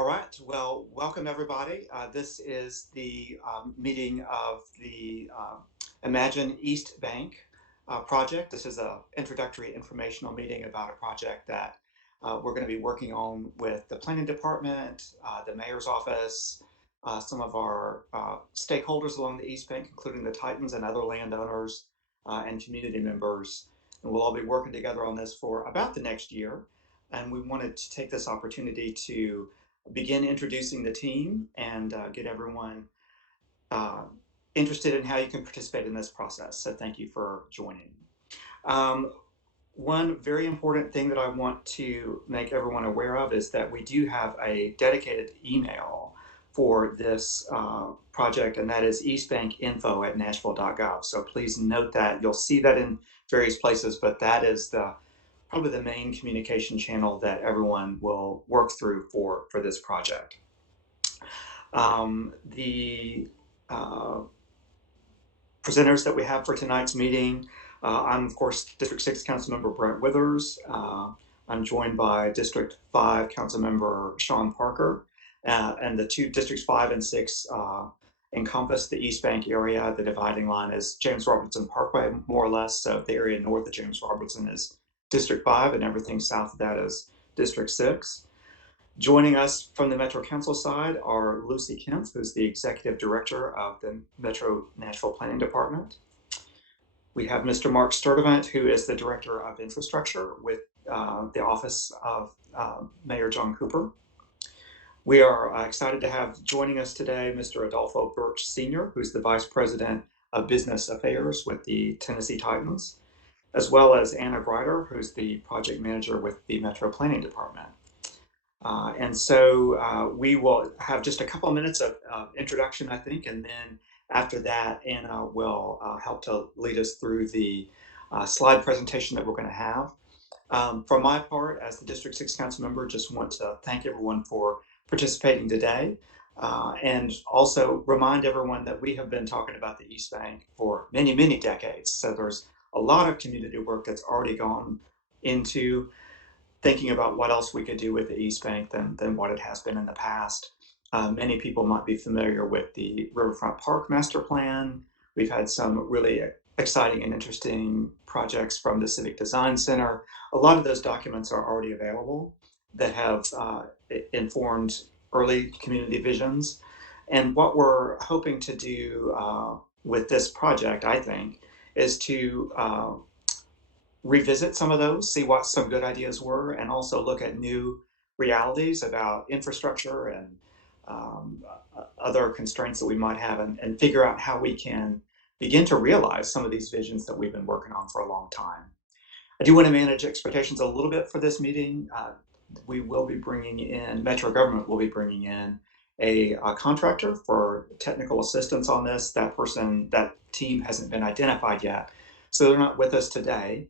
All right, well, welcome everybody. This is the meeting of the Imagine East Bank project. This is an introductory informational meeting about a project that we're going to be working on with the planning department, the mayor's office, some of our stakeholders along the East Bank, including the Titans and other landowners and community members. And we'll all be working together on this for about the next year. And we wanted to take this opportunity to begin introducing the team and get everyone interested in how you can participate in this process. So thank you for joining. One very important thing that I want to make everyone aware of is that we do have a dedicated email for this project, and that is eastbankinfo@nashville.gov. So please note that. You'll see that in various places, but that is probably the main communication channel that everyone will work through for this project. The presenters that we have for tonight's meeting, I'm of course District 6 Councilmember Brent Withers. I'm joined by District 5 Councilmember Sean Parker, and the two Districts 5 and 6 encompass the East Bank area. The dividing line is James Robertson Parkway, more or less. So the area north of James Robertson is District 5, and everything south of that is District 6. Joining us from the Metro Council side are Lucy Kemp, who's the Executive Director of the Metro Nashville Planning Department. We have Mr. Mark Sturdivant, who is the Director of Infrastructure with the Office of Mayor John Cooper. We are excited to have joining us today Mr. Adolfo Birch Sr., who's the Vice President of Business Affairs with the Tennessee Titans, as well as Anna Grider, who's the project manager with the Metro Planning Department. And so we will have just a couple of minutes of introduction, I think, and then after that, Anna will help to lead us through the slide presentation that we're going to have. For my part, as the District 6 Council member, just want to thank everyone for participating today, and also remind everyone that we have been talking about the East Bank for many, many decades. So there's a lot of community work that's already gone into thinking about what else we could do with the East Bank than what it has been in the past. Many people might be familiar with the Riverfront Park Master Plan. We've had some really exciting and interesting projects from the Civic Design Center. A lot of those documents are already available that have informed early community visions. And what we're hoping to do with this project, I think, is to revisit some of those, see what some good ideas were, and also look at new realities about infrastructure and other constraints that we might have, and figure out how we can begin to realize some of these visions that we've been working on for a long time. I do want to manage expectations a little bit for this meeting. We will be bringing in, Metro government will be bringing in a contractor for technical assistance on this. That team hasn't been identified yet, so they're not with us today.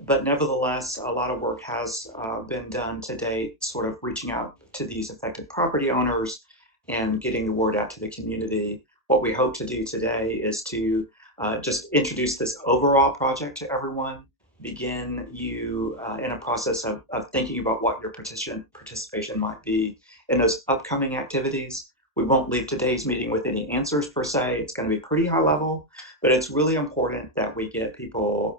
But nevertheless, a lot of work has been done to date, sort of reaching out to these affected property owners and getting the word out to the community. What we hope to do today is to just introduce this overall project to everyone, begin you in a process of thinking about what your participation might be in those upcoming activities. We won't leave today's meeting with any answers per se. It's going to be pretty high level, but it's really important that we get people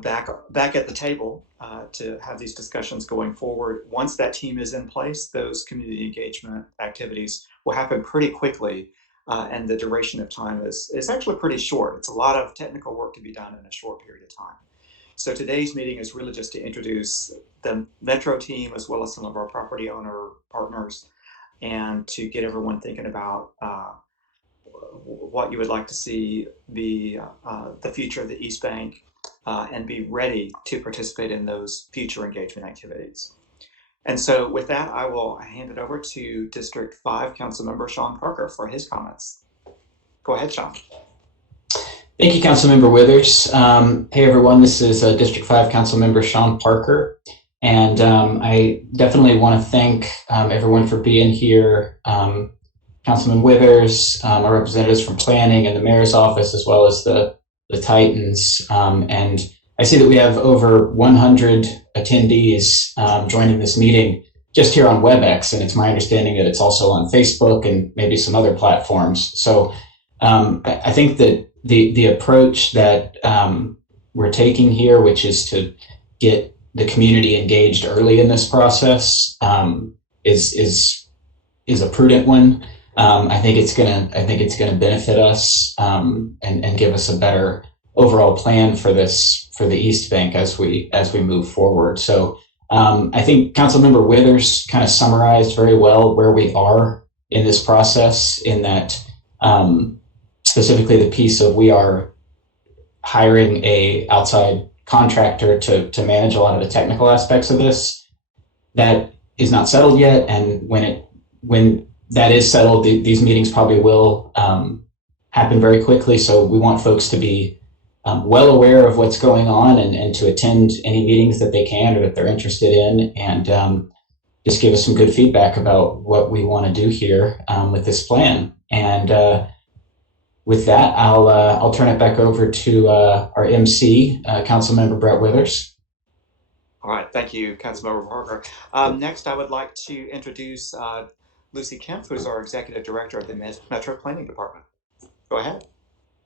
back at the table to have these discussions going forward. Once that team is in place, those community engagement activities will happen pretty quickly, and the duration of time is actually pretty short. It's a lot of technical work to be done in a short period of time. So today's meeting is really just to introduce the Metro team as well as some of our property owner partners, and to get everyone thinking about what you would like to see be the future of the East Bank, and be ready to participate in those future engagement activities. And so with that, I will hand it over to District 5 Councilmember Sean Parker for his comments. Go ahead, Sean. Thank you, Councilmember Withers. Hey everyone, this is District 5 Councilmember Sean Parker, and I definitely want to thank everyone for being here. Councilman Withers, our representatives from planning and the mayor's office, as well as the Titans, and I see that we have over 100 attendees joining this meeting. just here on WebEx, and it's my understanding that it's also on Facebook and maybe some other platforms. So I think that the approach that we're taking here, which is to get the community engaged early in this process, is a prudent one. I think it's gonna benefit us and give us a better overall plan for the East Bank as we move forward. So I think Councilmember Withers kind of summarized very well where we are in this process, in that specifically the piece of we are hiring a outside contractor to manage a lot of the technical aspects of this. That is not settled yet, and when that is settled, these meetings probably will happen very quickly. So we want folks to be well aware of what's going on and to attend any meetings that they can or that they're interested in, and just give us some good feedback about what we want to do here with this plan. And with that, I'll turn it back over to our MC, Councilmember Brett Withers. All right, thank you, Councilmember Parker. Next, I would like to introduce Lucy Kemp, who's our Executive Director of the Metro Planning Department. Go ahead.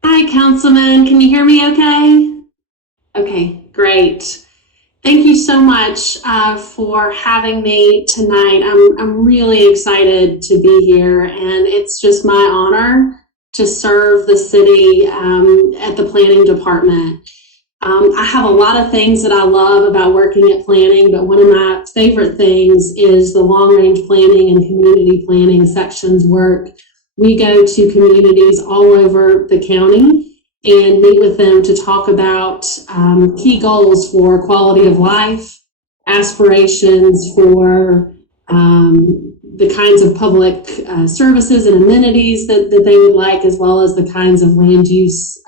Hi, Councilman. Can you hear me okay? Okay, great. Thank you so much for having me tonight. I'm really excited to be here, and it's just my honor to serve the city at the planning department. I have a lot of things that I love about working at planning, but one of my favorite things is the long-range planning and community planning sections work. We go to communities all over the county and meet with them to talk about key goals for quality of life, aspirations for the kinds of public services and amenities that they would like, as well as the kinds of land use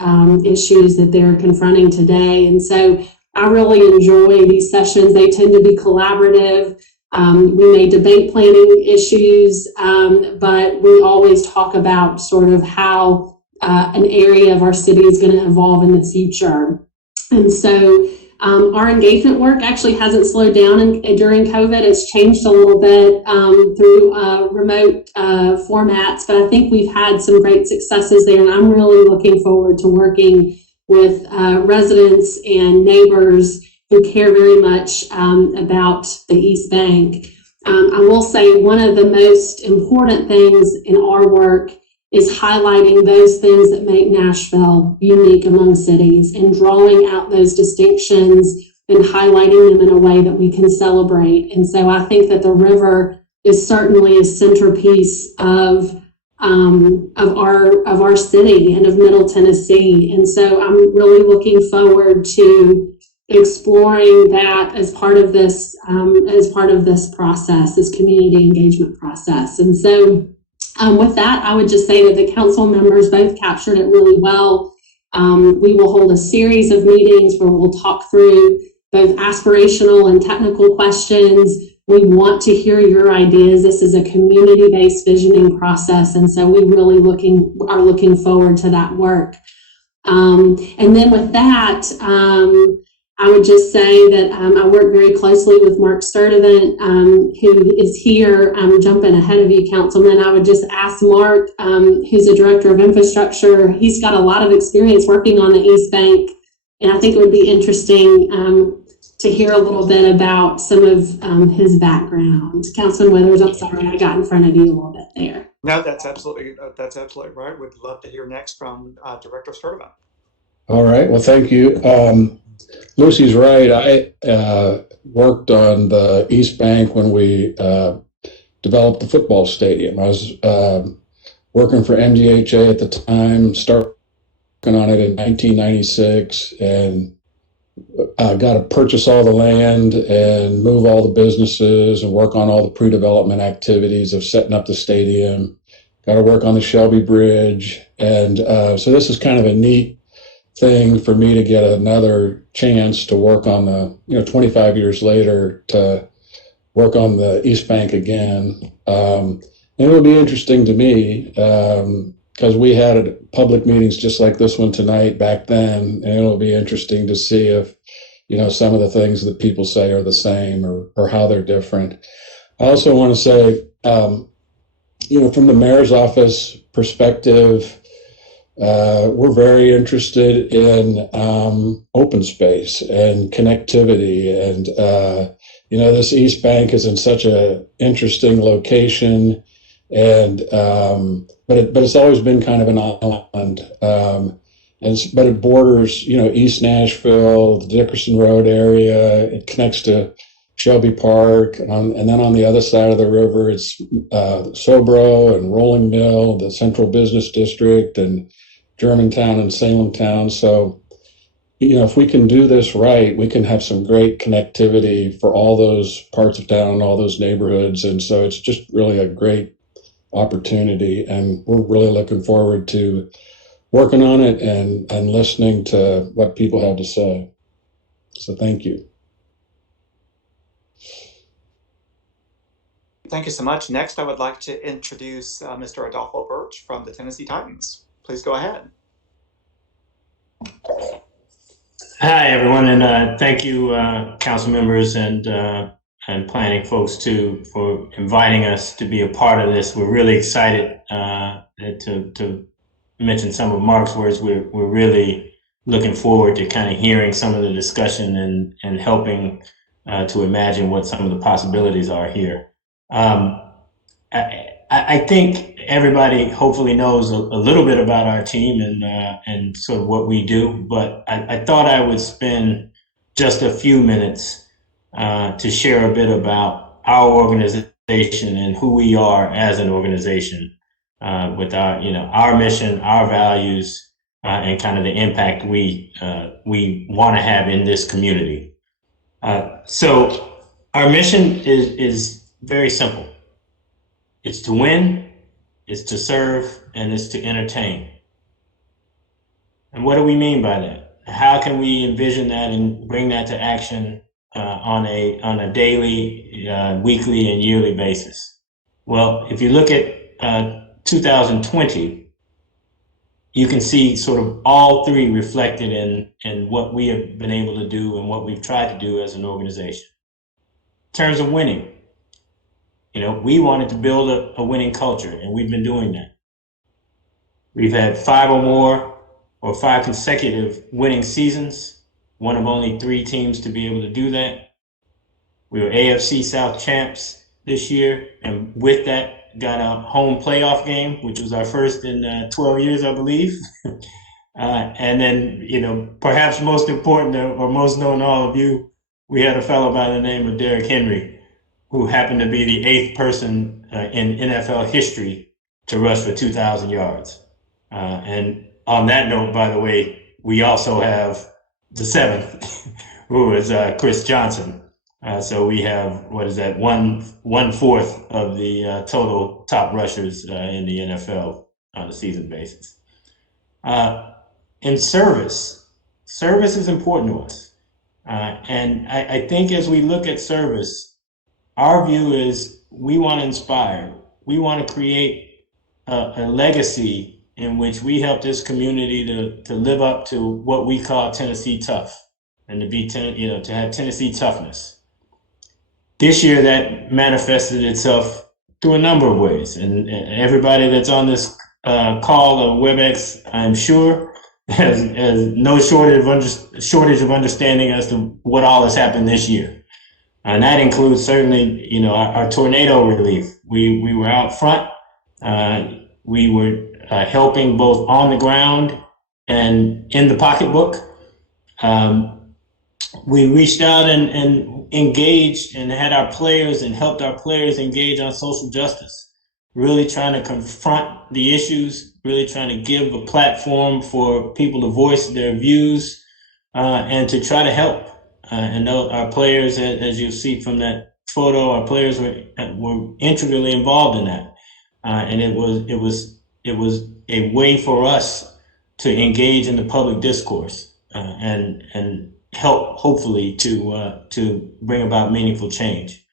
issues that they're confronting today. And so I really enjoy these sessions. They tend to be collaborative. We may debate planning issues, but we always talk about sort of how an area of our city is going to evolve in the future. And so our engagement work actually hasn't slowed down during COVID. It's changed a little bit through remote formats, but I think we've had some great successes there, and I'm really looking forward to working with residents and neighbors who care very much about the East Bank. I will say one of the most important things in our work is highlighting those things that make Nashville unique among cities and drawing out those distinctions and highlighting them in a way that we can celebrate. And so I think that the river is certainly a centerpiece of our city and of Middle Tennessee. And so I'm really looking forward to exploring that as part of this process, this community engagement process. And so with that, I would just say that the council members both captured it really well. We will hold a series of meetings where we'll talk through both aspirational and technical questions. We want to hear your ideas. This is a community-based visioning process, and so we really are looking forward to that work. And then with that, I would just say that I work very closely with Mark Sturdivant, who is here. I'm jumping ahead of you, Councilman. I would just ask Mark, who's the Director of Infrastructure. He's got a lot of experience working on the East Bank, and I think it would be interesting to hear a little bit about some of his background. Councilman Withers, I'm sorry, I got in front of you a little bit there. No, that's absolutely right. We'd love to hear next from Director Sturdivant. All right. Well, thank you. Lucy's right. I worked on the East Bank when we developed the football stadium. I was working for MDHA at the time, started working on it in 1996, and got to purchase all the land and move all the businesses and work on all the pre-development activities of setting up the stadium. Got to work on the Shelby Bridge. And so this is kind of a neat thing for me to get another chance to work on the, 25 years later, to work on the East Bank again. And it'll be interesting to me because we had public meetings just like this one tonight back then, and it'll be interesting to see if, some of the things that people say are the same or how they're different. I also want to say, from the mayor's office perspective, we're very interested in open space and connectivity. And, this East Bank is in such an interesting location. And but it's always been kind of an island. But it borders, East Nashville, the Dickerson Road area. It connects to Shelby Park, and then on the other side of the river, it's Sobro and Rolling Mill, the Central Business District, and Germantown and Salemtown. So, if we can do this right, we can have some great connectivity for all those parts of town, all those neighborhoods. And so it's just really a great opportunity. And we're really looking forward to working on it and listening to what people have to say. So thank you. Thank you so much. Next, I would like to introduce Mr. Adolfo Birch from the Tennessee Titans. Please go ahead. Hi, everyone, and thank you, council members and planning folks too, for inviting us to be a part of this. We're really excited to mention some of Mark's words. We're really looking forward to kind of hearing some of the discussion and helping to imagine what some of the possibilities are here. I think everybody hopefully knows a little bit about our team and sort of what we do, but I thought I would spend just a few minutes to share a bit about our organization and who we are as an organization with our mission, our values, and kind of the impact we want to have in this community. So our mission is very simple. It's to win, it's to serve, and it's to entertain. And what do we mean by that? How can we envision that and bring that to action on a daily, weekly, and yearly basis? Well, if you look at 2020, you can see sort of all three reflected in what we have been able to do and what we've tried to do as an organization. In terms of winning, we wanted to build a winning culture, and we've been doing that. We've had 5 consecutive winning seasons, one of only 3 teams to be able to do that. We were AFC South champs this year, and with that, got a home playoff game, which was our first in 12 years, I believe. And then, perhaps most important or most known to all of you, we had a fellow by the name of Derrick Henry, who happened to be the 8th person in NFL history to rush for 2,000 yards. And on that note, by the way, we also have the 7th, who is Chris Johnson. So we have, 1/4 of the total top rushers in the NFL on a season basis. In service is important to us. And I think as we look at service, our view is we want to inspire. We want to create a legacy in which we help this community to live up to what we call Tennessee tough, and to have Tennessee toughness. This year, that manifested itself through a number of ways, and everybody that's on this call or WebEx, I'm sure, has no shortage of understanding as to what all has happened this year. And that includes certainly, our tornado relief. We were out front. We were helping both on the ground and in the pocketbook. We reached out and engaged and had our players and helped our players engage on social justice, really trying to confront the issues, really trying to give a platform for people to voice their views and to try to help. And our players, as you see from that photo, our players were integrally involved in that, and it was a way for us to engage in the public discourse and help, hopefully, to bring about meaningful change.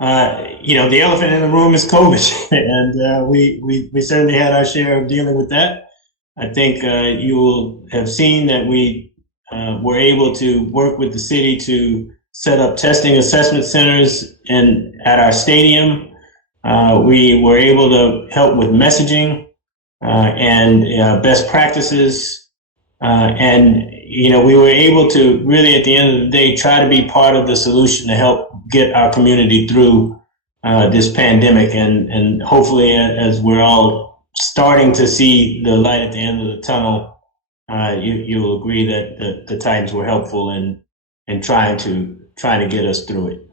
The elephant in the room is COVID, and we certainly had our share of dealing with that. I think you will have seen that we were able to work with the city to set up testing assessment centers at our stadium. We were able to help with messaging and best practices. And, we were able to really, at the end of the day, try to be part of the solution to help get our community through this pandemic. And hopefully, as we're all starting to see the light at the end of the tunnel, you'll agree that the Titans were helpful in trying to get us through it.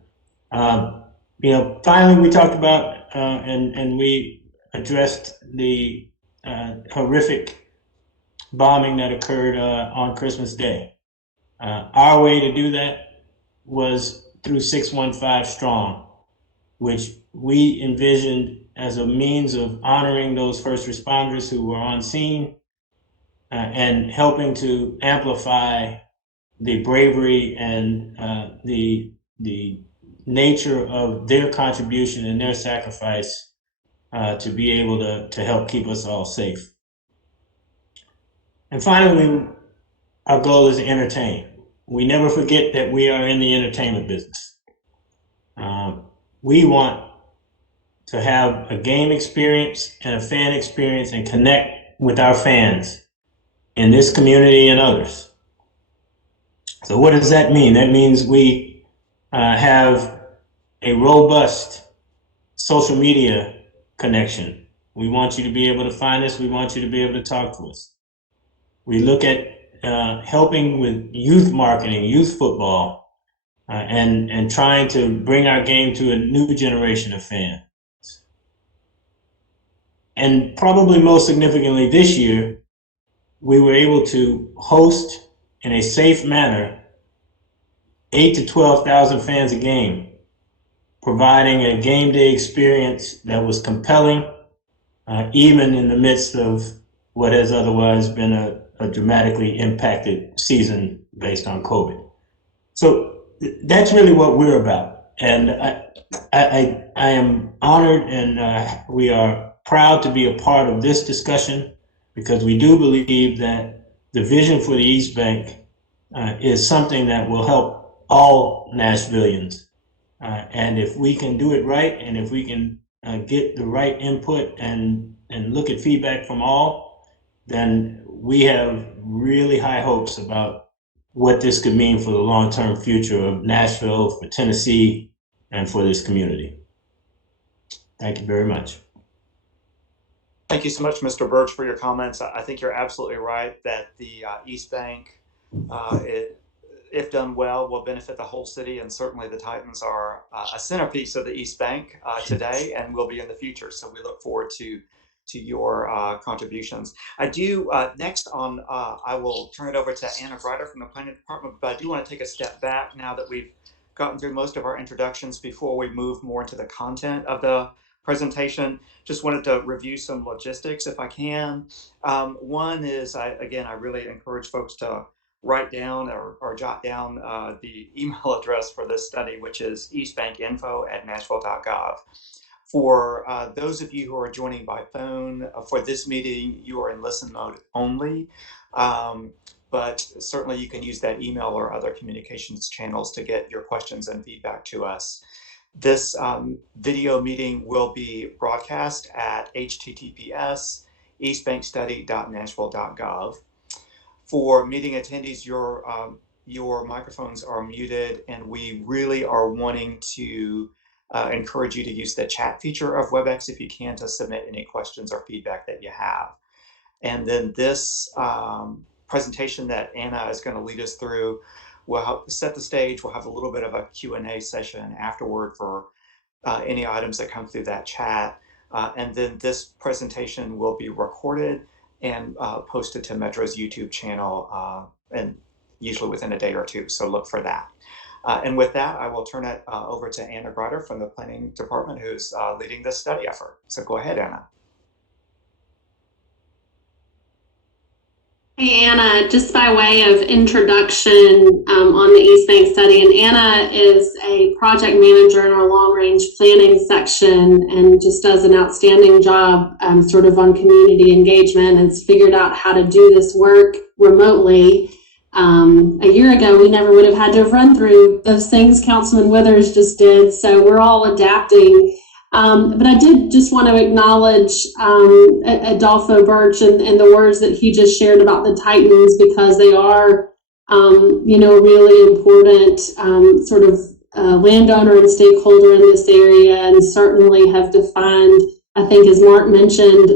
Finally, we talked about and we addressed the horrific bombing that occurred on Christmas Day. Our way to do that was through 615 Strong, which we envisioned as a means of honoring those first responders who were on scene and helping to amplify the bravery and the nature of their contribution and their sacrifice to be able to help keep us all safe. And finally, our goal is to entertain. We never forget that we are in the entertainment business. We want to have a game experience and a fan experience and connect with our fans in this community and others. So what does that mean? That means we have a robust social media connection. We want you to be able to find us. We want you to be able to talk to us. We look at helping with youth marketing, youth football, and trying to bring our game to a new generation of fans. And probably most significantly this year, we were able to host in a safe manner 8,000 to 12,000 fans a game, providing a game day experience that was compelling, even in the midst of what has otherwise been a dramatically impacted season based on COVID. So that's really what we're about. And I am honored and we are proud to be a part of this discussion because we do believe that the vision for the East Bank is something that will help all Nashvillians. And if we can do it right, and if we can get the right input and look at feedback from all, then we have really high hopes about what this could mean for the long-term future of Nashville, for Tennessee, and for this community. Thank you very much. Thank you so much, Mr. Birch, for your comments. I think you're absolutely right that the East Bank, if done well, will benefit the whole city, and certainly the Titans are a centerpiece of the East Bank today and will be in the future. So we look forward to your contributions. I do next on. I will turn it over to Anna Grider from the Planning Department, but I do want to take a step back now that we've gotten through most of our introductions before we move more into the content of the presentation. Just wanted to review some logistics if I can. One is, I really encourage folks to write down or jot down the email address for this study, which is eastbankinfo@nashville.gov. For those of you who are joining by phone, for this meeting, you are in listen mode only, but certainly you can use that email or other communications channels to get your questions and feedback to us. This video meeting will be broadcast at https://eastbankstudy.nashville.gov. For meeting attendees, your microphones are muted, and we really are wanting to encourage you to use the chat feature of WebEx if you can to submit any questions or feedback that you have. And then this presentation that Anna is going to lead us through will help set the stage. We'll have a little bit of a Q&A session afterward for any items that come through that chat. And then this presentation will be recorded and posted to Metro's YouTube channel, and usually within a day or two, so look for that. And with that, I will turn it over to Anna Grider from the Planning Department, who's leading this study effort. So go ahead, Anna. Hey, Anna, just by way of introduction on the East Bank study, and Anna is a project manager in our long-range planning section and just does an outstanding job sort of on community engagement and has figured out how to do this work remotely a year ago, we never would have had to run through those things Councilman Withers just did. So we're all adapting. But I did just want to acknowledge Adolfo Birch and the words that he just shared about the Titans, because they are, really important sort of landowner and stakeholder in this area, and certainly have defined, I think, as Mark mentioned,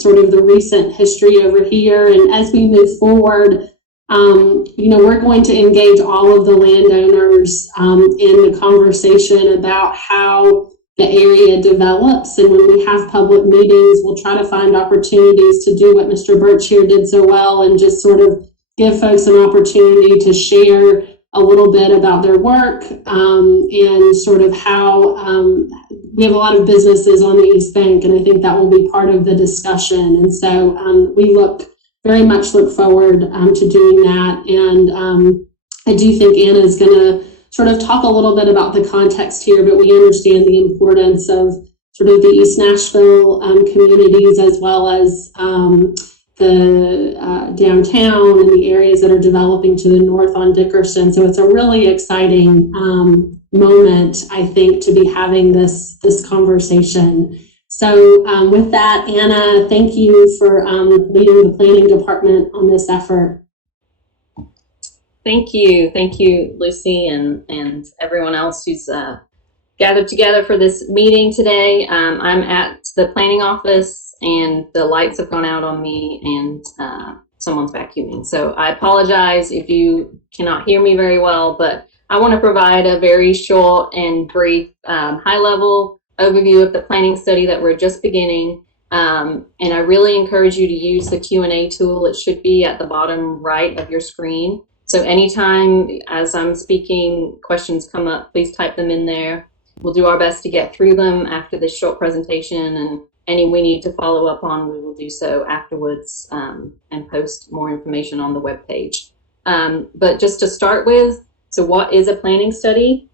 sort of the recent history over here. And as we move forward, we're going to engage all of the landowners in the conversation about how the area develops. And when we have public meetings, we'll try to find opportunities to do what Mr. Birch here did so well, and just sort of give folks an opportunity to share a little bit about their work and sort of how we have a lot of businesses on the East Bank, and I think that will be part of the discussion. And so we very much look forward to doing that. And I do think Anna is going to sort of talk a little bit about the context here, but we understand the importance of sort of the East Nashville communities, as well as the downtown and the areas that are developing to the north on Dickerson. So it's a really exciting moment, I think, to be having this conversation. So with that, Anna, thank you for leading the planning department on this effort. Thank you, Lucy, and everyone else who's gathered together for this meeting today. I'm at the planning office, and the lights have gone out on me, and someone's vacuuming. So I apologize if you cannot hear me very well, but I want to provide a very short and brief high-level overview of the planning study that we're just beginning. And I really encourage you to use the Q&A tool. It should be at the bottom right of your screen. So anytime as I'm speaking, questions come up, please type them in there. We'll do our best to get through them after this short presentation, and any we need to follow up on, we will do so afterwards and post more information on the webpage. But just to start with, so what is a planning study?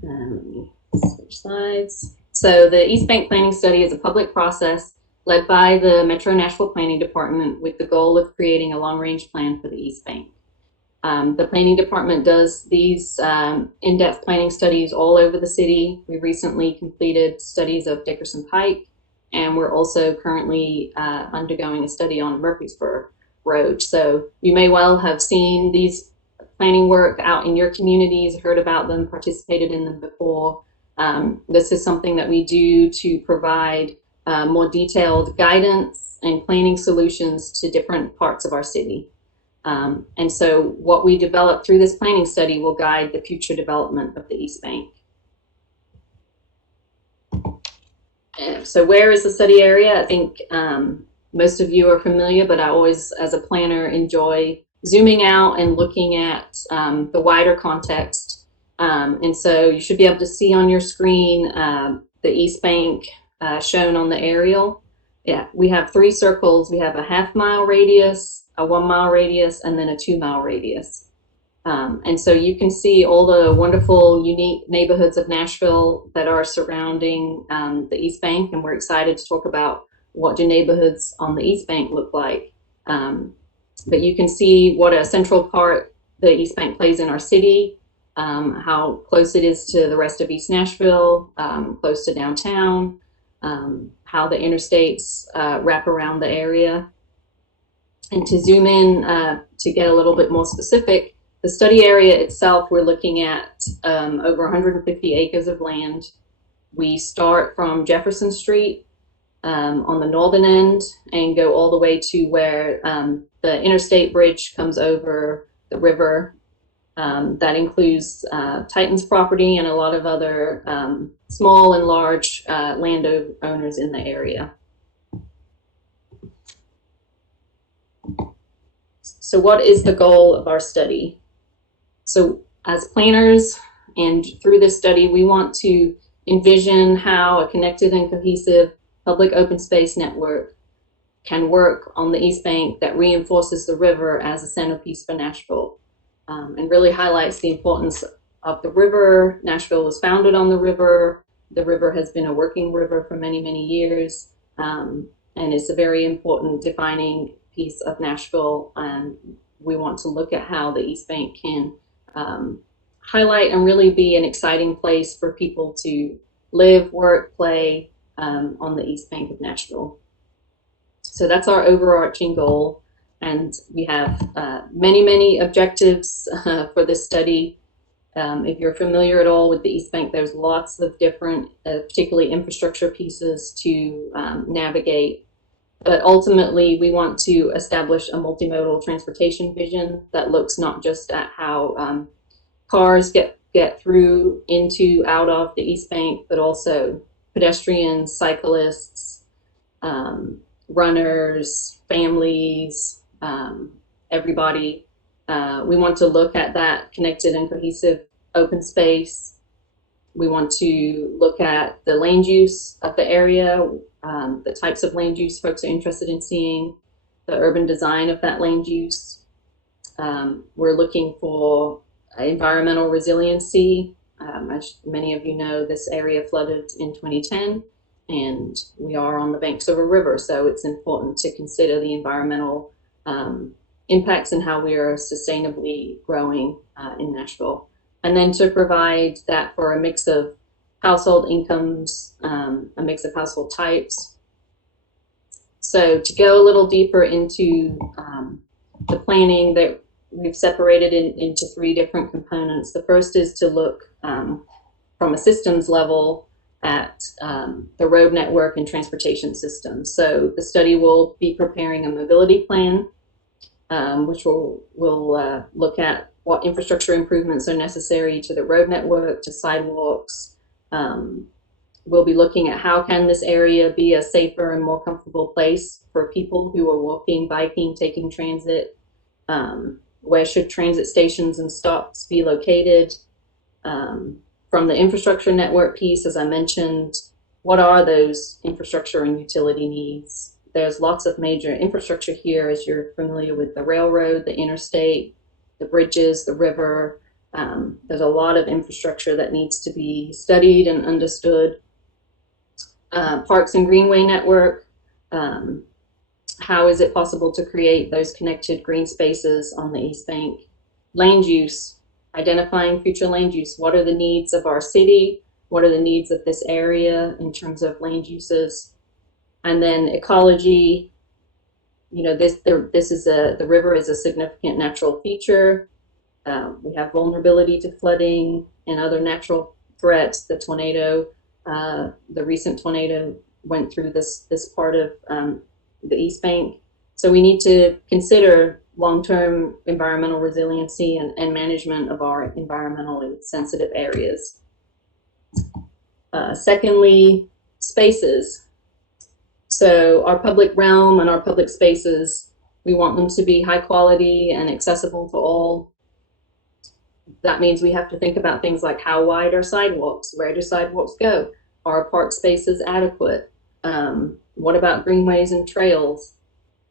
Let me switch slides. So the East Bank Planning Study is a public process led by the Metro Nashville Planning Department with the goal of creating a long-range plan for the East Bank. The Planning Department does these in-depth planning studies all over the city. We recently completed studies of Dickerson Pike, and we're also currently undergoing a study on Murfreesboro Road. So you may well have seen these planning work out in your communities, heard about them, participated in them before. This is something that we do to provide more detailed guidance and planning solutions to different parts of our city. And so what we develop through this planning study will guide the future development of the East Bank. So where is the study area? I think most of you are familiar, but I always, as a planner, enjoy zooming out and looking at the wider context. And so you should be able to see on your screen the East Bank shown on the aerial. Yeah, we have 3 circles. We have a half-mile radius, a 1-mile radius, and then a 2-mile radius. And so you can see all the wonderful, unique neighborhoods of Nashville that are surrounding the East Bank, and we're excited to talk about what do neighborhoods on the East Bank look like. But you can see what a central part the East Bank plays in our city, how close it is to the rest of East Nashville, close to downtown, how the interstates wrap around the area. And to zoom in to get a little bit more specific, the study area itself, we're looking at over 150 acres of land. We start from Jefferson Street on the northern end and go all the way to where the interstate bridge comes over the river. That includes Titan's property and a lot of other small and large landowners in the area. So what is the goal of our study? So as planners and through this study, we want to envision how a connected and cohesive public open space network can work on the East Bank that reinforces the river as a centerpiece for Nashville, and really highlights the importance of the river. Nashville was founded on the river. The river has been a working river for many, many years, and it's a very important defining piece of Nashville and we want to look at how the East Bank can highlight and really be an exciting place for people to live, work, play on the East Bank of Nashville. So that's our overarching goal. And we have many, many objectives for this study. If you're familiar at all with the East Bank, there's lots of different, particularly infrastructure pieces to navigate. But ultimately, we want to establish a multimodal transportation vision that looks not just at how cars get through, into, out of the East Bank, but also pedestrians, cyclists, runners, families, everybody. We want to look at that connected and cohesive open space. We want to look at the land use of the area, the types of land use folks are interested in seeing, the urban design of that land use. We're looking for environmental resiliency. As many of you know, this area flooded in 2010, and we are on the banks of a river, so it's important to consider the environmental impacts and how we are sustainably growing in Nashville. And then to provide that for a mix of household incomes, a mix of household types. So to go a little deeper into the planning, that we've separated into three different components. The first is to look from a systems level at the road network and transportation systems. So the study will be preparing a mobility plan, which will look at what infrastructure improvements are necessary to the road network, to sidewalks. We'll be looking at how can this area be a safer and more comfortable place for people who are walking, biking, taking transit. Where should transit stations and stops be located? From the infrastructure network piece, as I mentioned, what are those infrastructure and utility needs? There's lots of major infrastructure here, as you're familiar with the railroad, the interstate, the bridges, the river. There's a lot of infrastructure that needs to be studied and understood. Parks and Greenway network. How is it possible to create those connected green spaces on the East Bank? Land use, identifying future land use. What are the needs of our city? What are the needs of this area in terms of land uses? And then ecology. You know, the river is a significant natural feature. We have vulnerability to flooding and other natural threats. The tornado, the recent tornado went through this part of the East Bank. So we need to consider long-term environmental resiliency and management of our environmentally sensitive areas. Secondly, spaces. So our public realm and our public spaces, we want them to be high quality and accessible to all. That means we have to think about things like how wide are sidewalks? Where do sidewalks go? Are park spaces adequate? What about greenways and trails?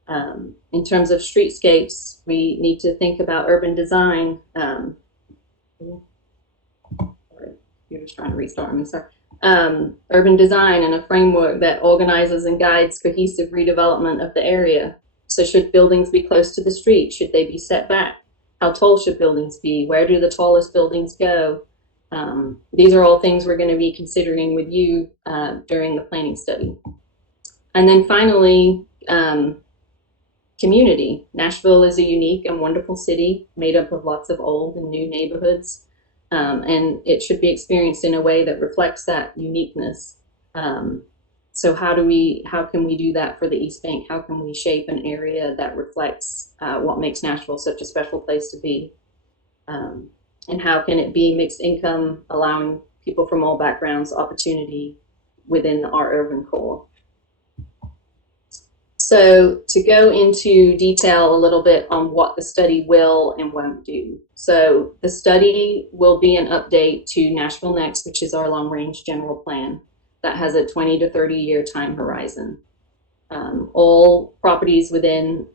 In terms of streetscapes, we need to think about urban design. Sorry, you're just trying to restart me, sorry. Urban design and a framework that organizes and guides cohesive redevelopment of the area. So should buildings be close to the street? Should they be set back? How tall should buildings be? Where do the tallest buildings go? These are all things we're going to be considering with you during the planning study. And then finally, community. Nashville is a unique and wonderful city made up of lots of old and new neighborhoods. And it should be experienced in a way that reflects that uniqueness. So how can we do that for the East Bank? How can we shape an area that reflects what makes Nashville such a special place to be? And how can it be mixed income, allowing people from all backgrounds opportunity within our urban core? So to go into detail a little bit on what the study will and won't do. So the study will be an update to Nashville Next, which is our long-range general plan that has a 20 to 30-year time horizon. All properties within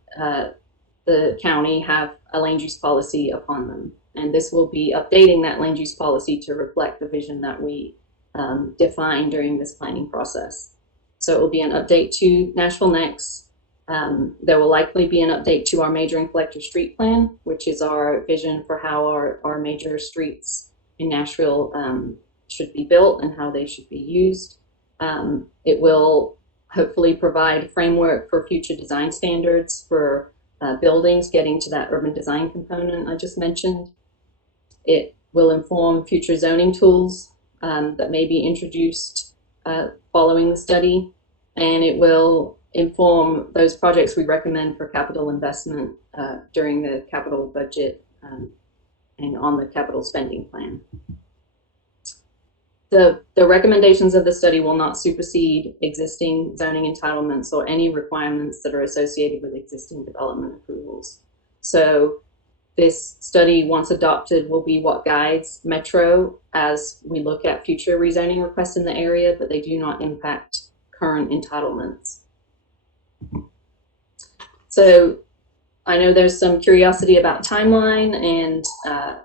the county have a land use policy upon them. And this will be updating that land use policy to reflect the vision that we defined during this planning process. So it will be an update to Nashville Next. There will likely be an update to our major and collector street plan, which is our vision for how our major streets in Nashville should be built and how they should be used. It will hopefully provide a framework for future design standards for buildings, getting to that urban design component I just mentioned. It will inform future zoning tools that may be introduced following the study, and it will inform those projects we recommend for capital investment during the capital budget and on the capital spending plan. The recommendations of the study will not supersede existing zoning entitlements or any requirements that are associated with existing development approvals. So this study, once adopted, will be what guides Metro as we look at future rezoning requests in the area, but they do not impact current entitlements. So I know there's some curiosity about timeline and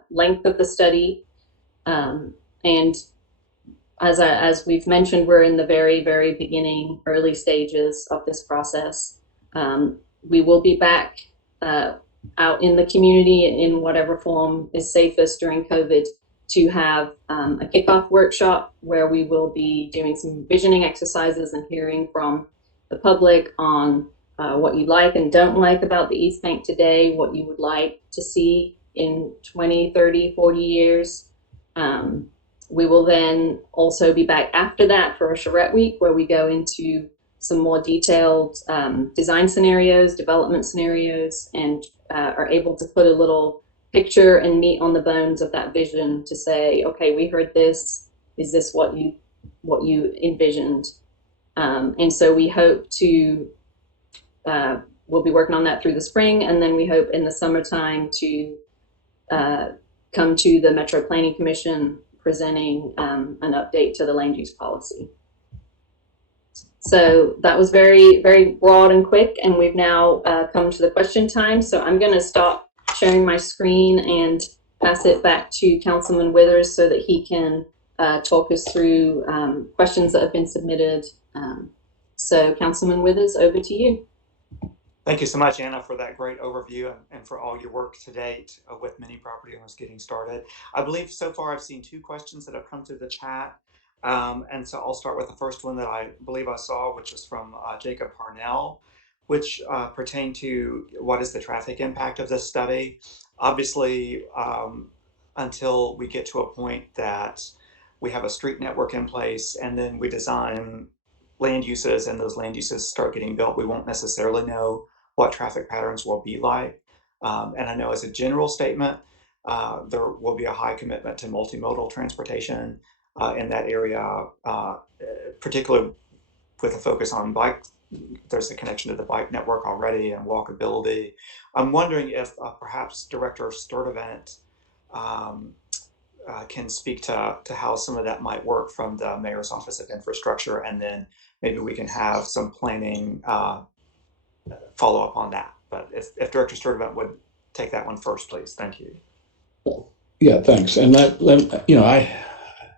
length of the study. And as we've mentioned, we're in the very, very beginning, early stages of this process. We will be back out in the community in whatever form is safest during COVID to have a kickoff workshop where we will be doing some visioning exercises and hearing from the public on what you like and don't like about the East Bank today, what you would like to see in 20, 30, 40 years. We will then also be back after that for a charrette week where we go into some more detailed design scenarios, development scenarios, and are able to put a little picture and meat on the bones of that vision to say, okay, we heard this. Is this what you envisioned? And so we hope to, we'll be working on that through the spring, and then we hope in the summertime to come to the Metro Planning Commission presenting an update to the land use policy. So that was very, very broad and quick, and we've now come to the question time. So I'm going to stop sharing my screen and pass it back to Councilman Withers so that he can talk us through questions that have been submitted. So Councilman Withers, over to you. Thank you so much, Anna, for that great overview and for all your work to date with many property owners getting started. I believe so far I've seen 2 questions that have come through the chat. And so I'll start with the first one that I believe I saw, which was from Jacob Parnell, which pertained to what is the traffic impact of this study. Obviously, until we get to a point that we have a street network in place and then we design land uses and those land uses start getting built, we won't necessarily know what traffic patterns will be like. And I know as a general statement, there will be a high commitment to multimodal transportation in that area, particularly with a focus on bike. There's a connection to the bike network already and walkability. I'm wondering if perhaps Director Sturdivant can speak to how some of that might work from the Mayor's Office of Infrastructure, and then maybe we can have some planning follow up on that. But if Director Sturdivant would take that one first, please. Thank you. Yeah, thanks. And that, you know,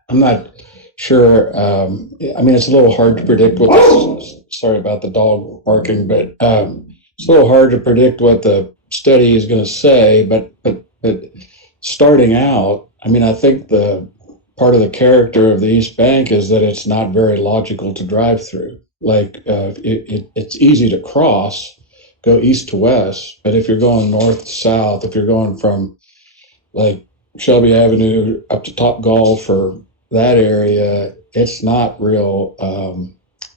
I'm not sure. I mean, it's a little hard to predict sorry about the dog barking, but it's a little hard to predict what the study is going to say. But starting out, I mean, I think the part of the character of the East Bank is that it's not very logical to drive through. Like it's easy to cross, go east to west, but if you're going north to south, if you're going from like Shelby Avenue up to Topgolf or that area, it's not real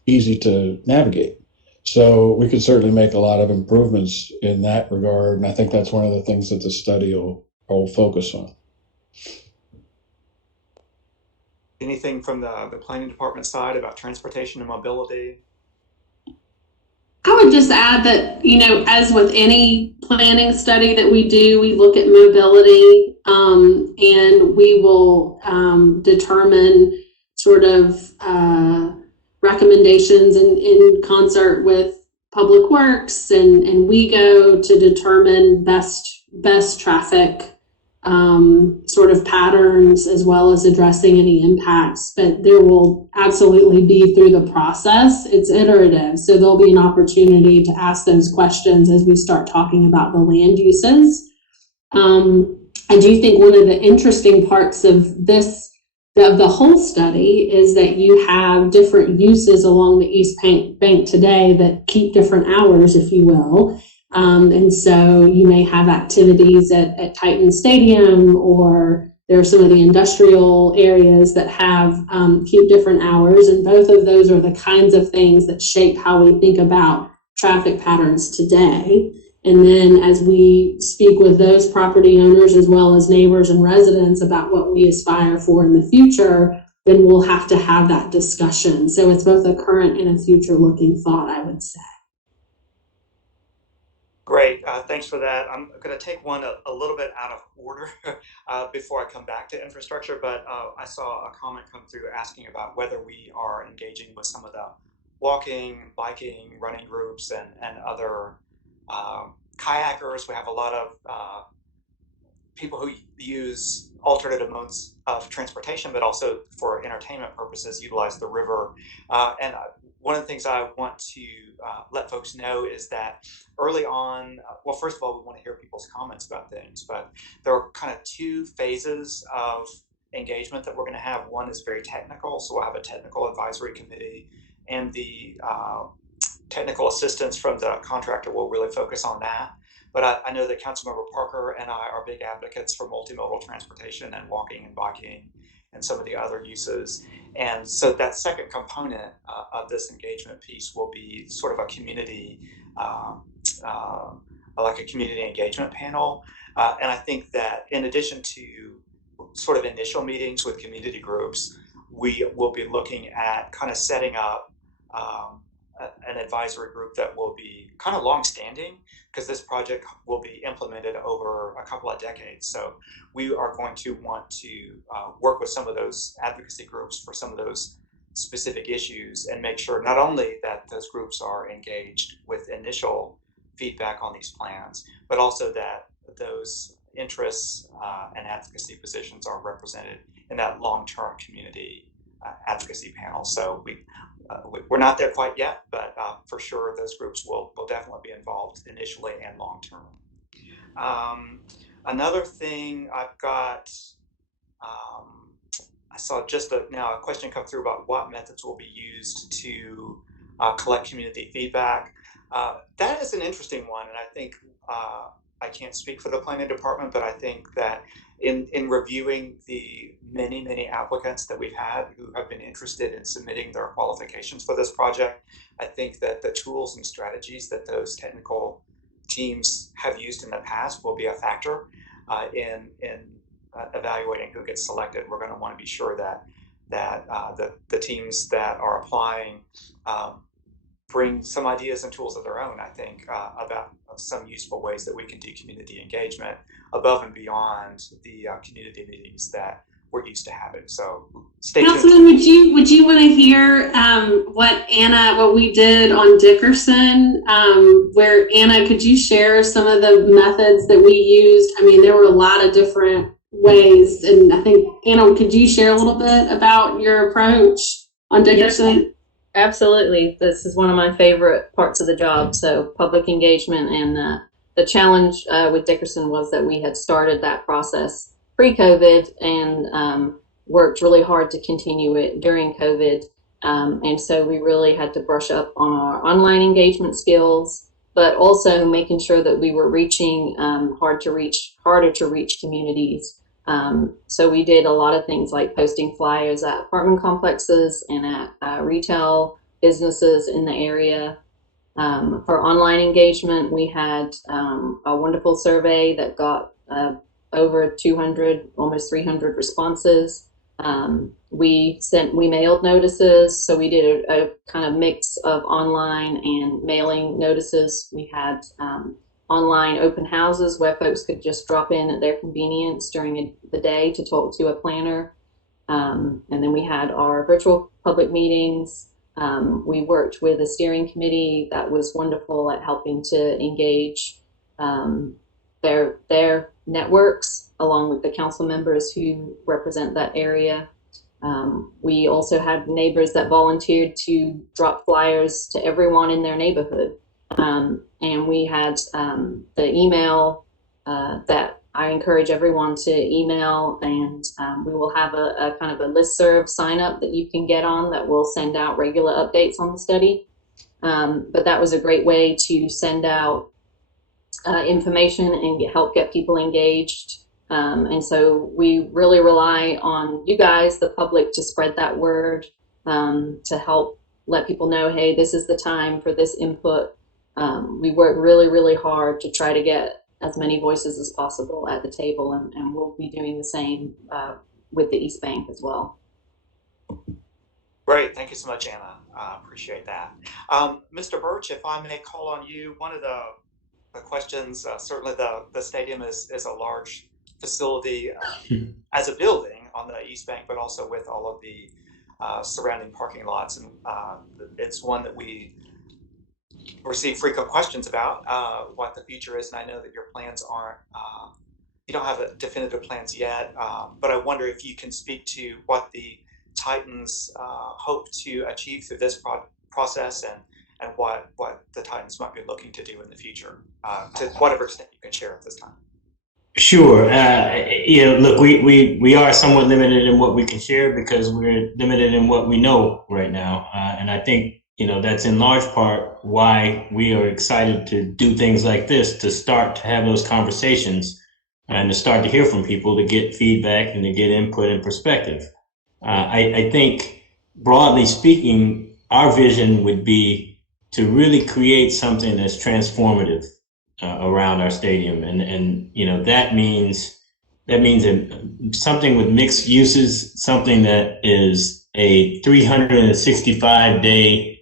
easy to navigate. So we could certainly make a lot of improvements in that regard, and I think that's one of the things that the study will focus on. Anything from the planning department side about transportation and mobility? I would just add that, you know, as with any planning study that we do, we look at mobility and we will determine sort of recommendations in concert with Public Works and we go to determine best traffic sort of patterns as well as addressing any impacts, but there will absolutely be through the process. It's iterative, so there'll be an opportunity to ask those questions as we start talking about the land uses. I do think one of the interesting parts of this, of the whole study, is that you have different uses along the East Bank today that keep different hours, if you will. And so you may have activities at Titan Stadium, or there are some of the industrial areas that have keep different hours. And both of those are the kinds of things that shape how we think about traffic patterns today. And then as we speak with those property owners as well as neighbors and residents about what we aspire for in the future, then we'll have to have that discussion. So it's both a current and a future looking thought, I would say. Great, thanks for that. I'm going to take one a little bit out of order before I come back to infrastructure, but I saw a comment come through asking about whether we are engaging with some of the walking, biking, running groups and other kayakers. We have a lot of people who use alternative modes of transportation, but also for entertainment purposes utilize the river. And one of the things I want to let folks know is that early on, well, first of all, we want to hear people's comments about things, but there are kind of two phases of engagement that we're going to have. One is very technical, so we'll have a technical advisory committee, and the technical assistance from the contractor will really focus on that. But I know that Councilmember Parker and I are big advocates for multimodal transportation and walking and biking and some of the other uses. And so that second component of this engagement piece will be sort of a community, like a community engagement panel. And I think that in addition to sort of initial meetings with community groups, we will be looking at kind of setting up an advisory group that will be kind of long-standing, because this project will be implemented over a couple of decades. So we are going to want to work with some of those advocacy groups for some of those specific issues and make sure not only that those groups are engaged with initial feedback on these plans, but also that those interests and advocacy positions are represented in that long-term community advocacy panel. So we're not there quite yet, but for sure those groups will definitely be involved initially and long term. Another thing I've got, I saw just now a question come through about what methods will be used to collect community feedback. That is an interesting one, and I think I can't speak for the planning department, but I think that in reviewing the many applicants that we've had who have been interested in submitting their qualifications for this project, I think that the tools and strategies that those technical teams have used in the past will be a factor in evaluating who gets selected. We're going to want to be sure that the teams that are applying bring some ideas and tools of their own, I think, about some useful ways that we can do community engagement above and beyond the community meetings that we're used to having. So stay tuned. Councilman, would you want to hear what we did on Dickerson, where Anna, could you share some of the methods that we used? I mean, there were a lot of different ways, and I think, Anna, could you share a little bit about your approach on Dickerson? Yes, absolutely. This is one of my favorite parts of the job. So public engagement, and the challenge with Dickerson was that we had started that process pre-COVID and worked really hard to continue it during COVID. And so we really had to brush up on our online engagement skills, but also making sure that we were reaching harder to reach communities. So we did a lot of things like posting flyers at apartment complexes and at retail businesses in the area. For online engagement, we had a wonderful survey that got over 200, almost 300 responses. We mailed notices, so we did a kind of mix of online and mailing notices. We had online open houses where folks could just drop in at their convenience during the day to talk to a planner. And then we had our virtual public meetings. We worked with a steering committee that was wonderful at helping to engage their networks along with the council members who represent that area. We also had neighbors that volunteered to drop flyers to everyone in their neighborhood. And we had the email that I encourage everyone to email, and we will have a kind of a listserv sign up that you can get on that will send out regular updates on the study. But that was a great way to send out information and help get people engaged. And so we really rely on you guys, the public, to spread that word, to help let people know, hey, this is the time for this input. We work really, really hard to try to get as many voices as possible at the table, and we'll be doing the same with the East Bank as well. Great, thank you so much, Anna. Appreciate that. Mr. Birch, if I may call on you, one of the questions, certainly the stadium is a large facility as a building on the East Bank, but also with all of the surrounding parking lots. And it's one that we receive frequent questions about what the future is. And I know that your plans aren't, you don't have definitive plans yet, but I wonder if you can speak to what the Titans hope to achieve through this process, and what the Titans might be looking to do in the future, to whatever extent you can share at this time. Sure. Look, we are somewhat limited in what we can share because we're limited in what we know right now. And I think, that's in large part why we are excited to do things like this, to start to have those conversations and to start to hear from people, to get feedback and to get input and perspective. I think, broadly speaking, our vision would be to really create something that's transformative around our stadium, and that means something with mixed uses, something that is a 365-day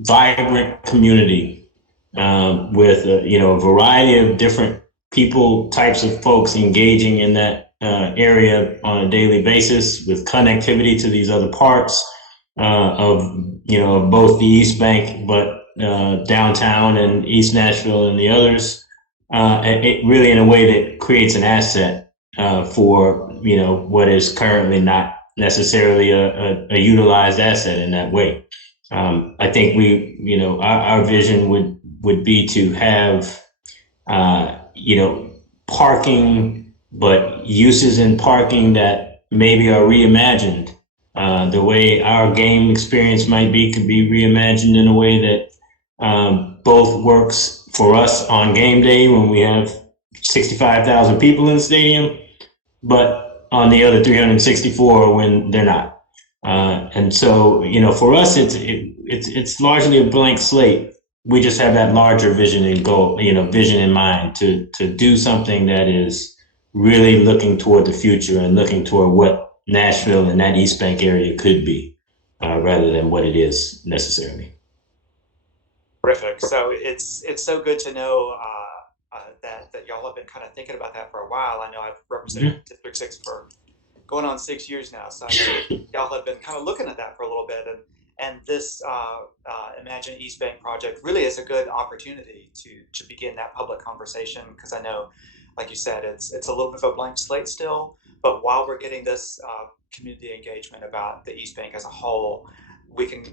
vibrant community with a variety of different people, types of folks engaging in that area on a daily basis, with connectivity to these other parts of both the East Bank, but downtown and East Nashville and the others, it really in a way that creates an asset for what is currently not necessarily a utilized asset in that way. I think our vision would be to have parking, but uses in parking that maybe are reimagined. The way our game experience might be could be reimagined in a way that both works for us on game day when we have 65,000 people in the stadium, but on the other 364 when they're not. And so, for us, it's largely a blank slate. We just have that larger vision and goal, vision in mind to do something that is really looking toward the future and looking toward what Nashville and that East Bank area could be, rather than what it is necessarily. Terrific. So it's so good to know that y'all have been kind of thinking about that for a while. I know I've represented District 6 for going on 6 years now, so I know y'all have been kind of looking at that for a little bit, and this Imagine East Bank project really is a good opportunity to begin that public conversation, because I know, like you said, it's a little bit of a blank slate still, but while we're getting this community engagement about the East Bank as a whole, we can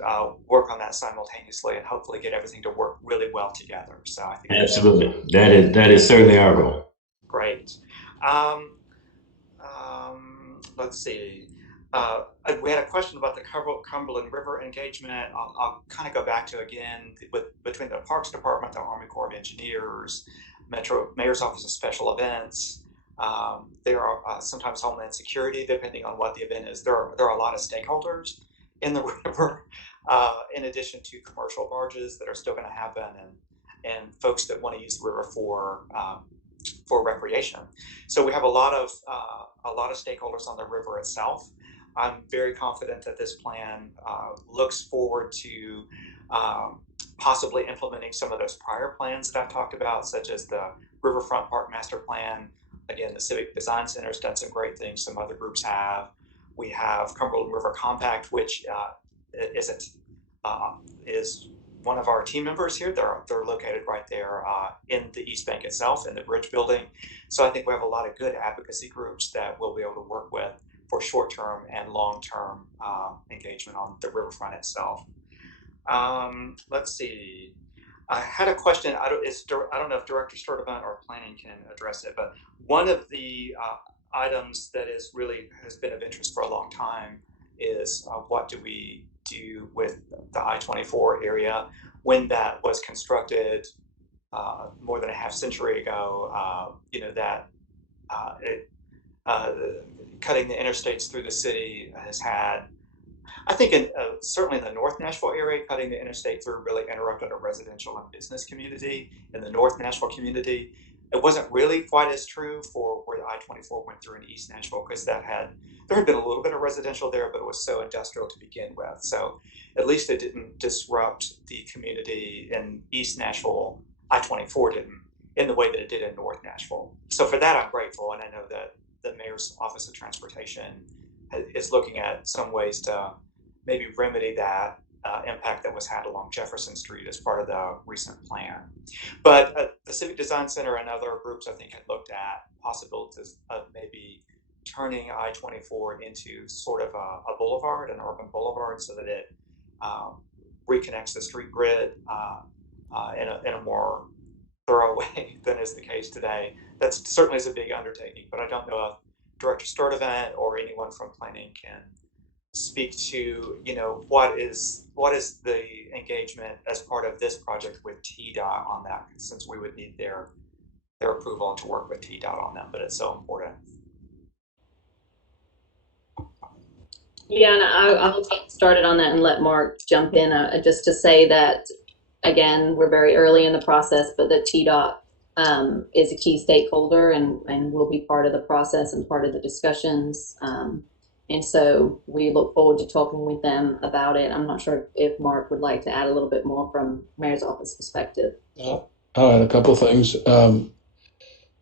work on that simultaneously and hopefully get everything to work really well together. So I think absolutely, that is certainly our goal. Great. Let's see. We had a question about the Cumberland River engagement. I'll kind of go back to again between the Parks Department, the Army Corps of Engineers, Metro Mayor's Office of Special Events. There are sometimes Homeland Security, depending on what the event is. There are a lot of stakeholders in the river, in addition to commercial barges that are still going to happen, and folks that want to use the river for recreation. So we have a lot of stakeholders on the river itself. I'm very confident that this plan looks forward to possibly implementing some of those prior plans that I've talked about, such as the Riverfront Park Master Plan. Again, the Civic Design Center's done some great things. Some other groups have. We have Cumberland River Compact, which is one of our team members here. They're located right there in the East Bank itself, in the Bridge building. So I think we have a lot of good advocacy groups that we'll be able to work with for short-term and long-term engagement on the riverfront itself. Let's see. I had a question. I don't know if Director Sturdivant or Planning can address it, but one of the items that has been of interest for a long time is what do we do with the I-24 area when that was constructed more than a half century ago. Cutting the interstates through the city has had, I think, certainly in the North Nashville area, cutting the interstate through really interrupted a residential and business community in the North Nashville community. It wasn't really quite as true for where the I-24 went through in East Nashville, because there had been a little bit of residential there, but it was so industrial to begin with. So at least it didn't disrupt the community in East Nashville. I-24 didn't, in the way that it did in North Nashville. So for that, I'm grateful, and I know that the Mayor's Office of Transportation is looking at some ways to maybe remedy that impact that was had along Jefferson Street as part of the recent plan. But the Civic Design Center and other groups, I think, had looked at possibilities of maybe turning I-24 into sort of a boulevard, an urban boulevard, so that it reconnects the street grid in a more thorough way than is the case today. That certainly is a big undertaking, but I don't know if Director Sturdivant or anyone from planning can speak to, what is the engagement as part of this project with TDOT on that, since we would need their approval to work with TDOT on that, but it's so important. Yeah, and I'll get started on that and let Mark jump in, just to say that, again, we're very early in the process, but the TDOT is a key stakeholder and will be part of the process and part of the discussions. And so we look forward to talking with them about it. I'm not sure if Mark would like to add a little bit more from Mayor's Office perspective. I'll add a couple of things.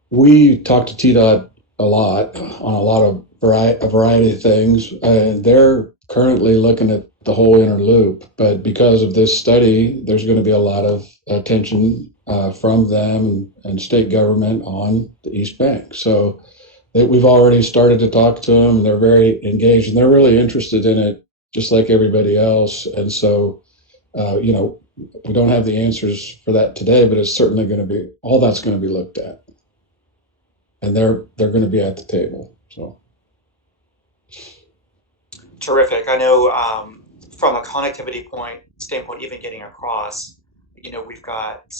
We talked to TDOT a lot on a variety of things. They're currently looking at the whole inner loop, but because of this study, there's going to be a lot of attention from them and state government on the East Bank. So we've already started to talk to them. They're very engaged and they're really interested in it, just like everybody else. And so, we don't have the answers for that today, but it's certainly going to be, all that's going to be looked at. And they're going to be at the table. So terrific. I know from a connectivity standpoint, even getting across, we've got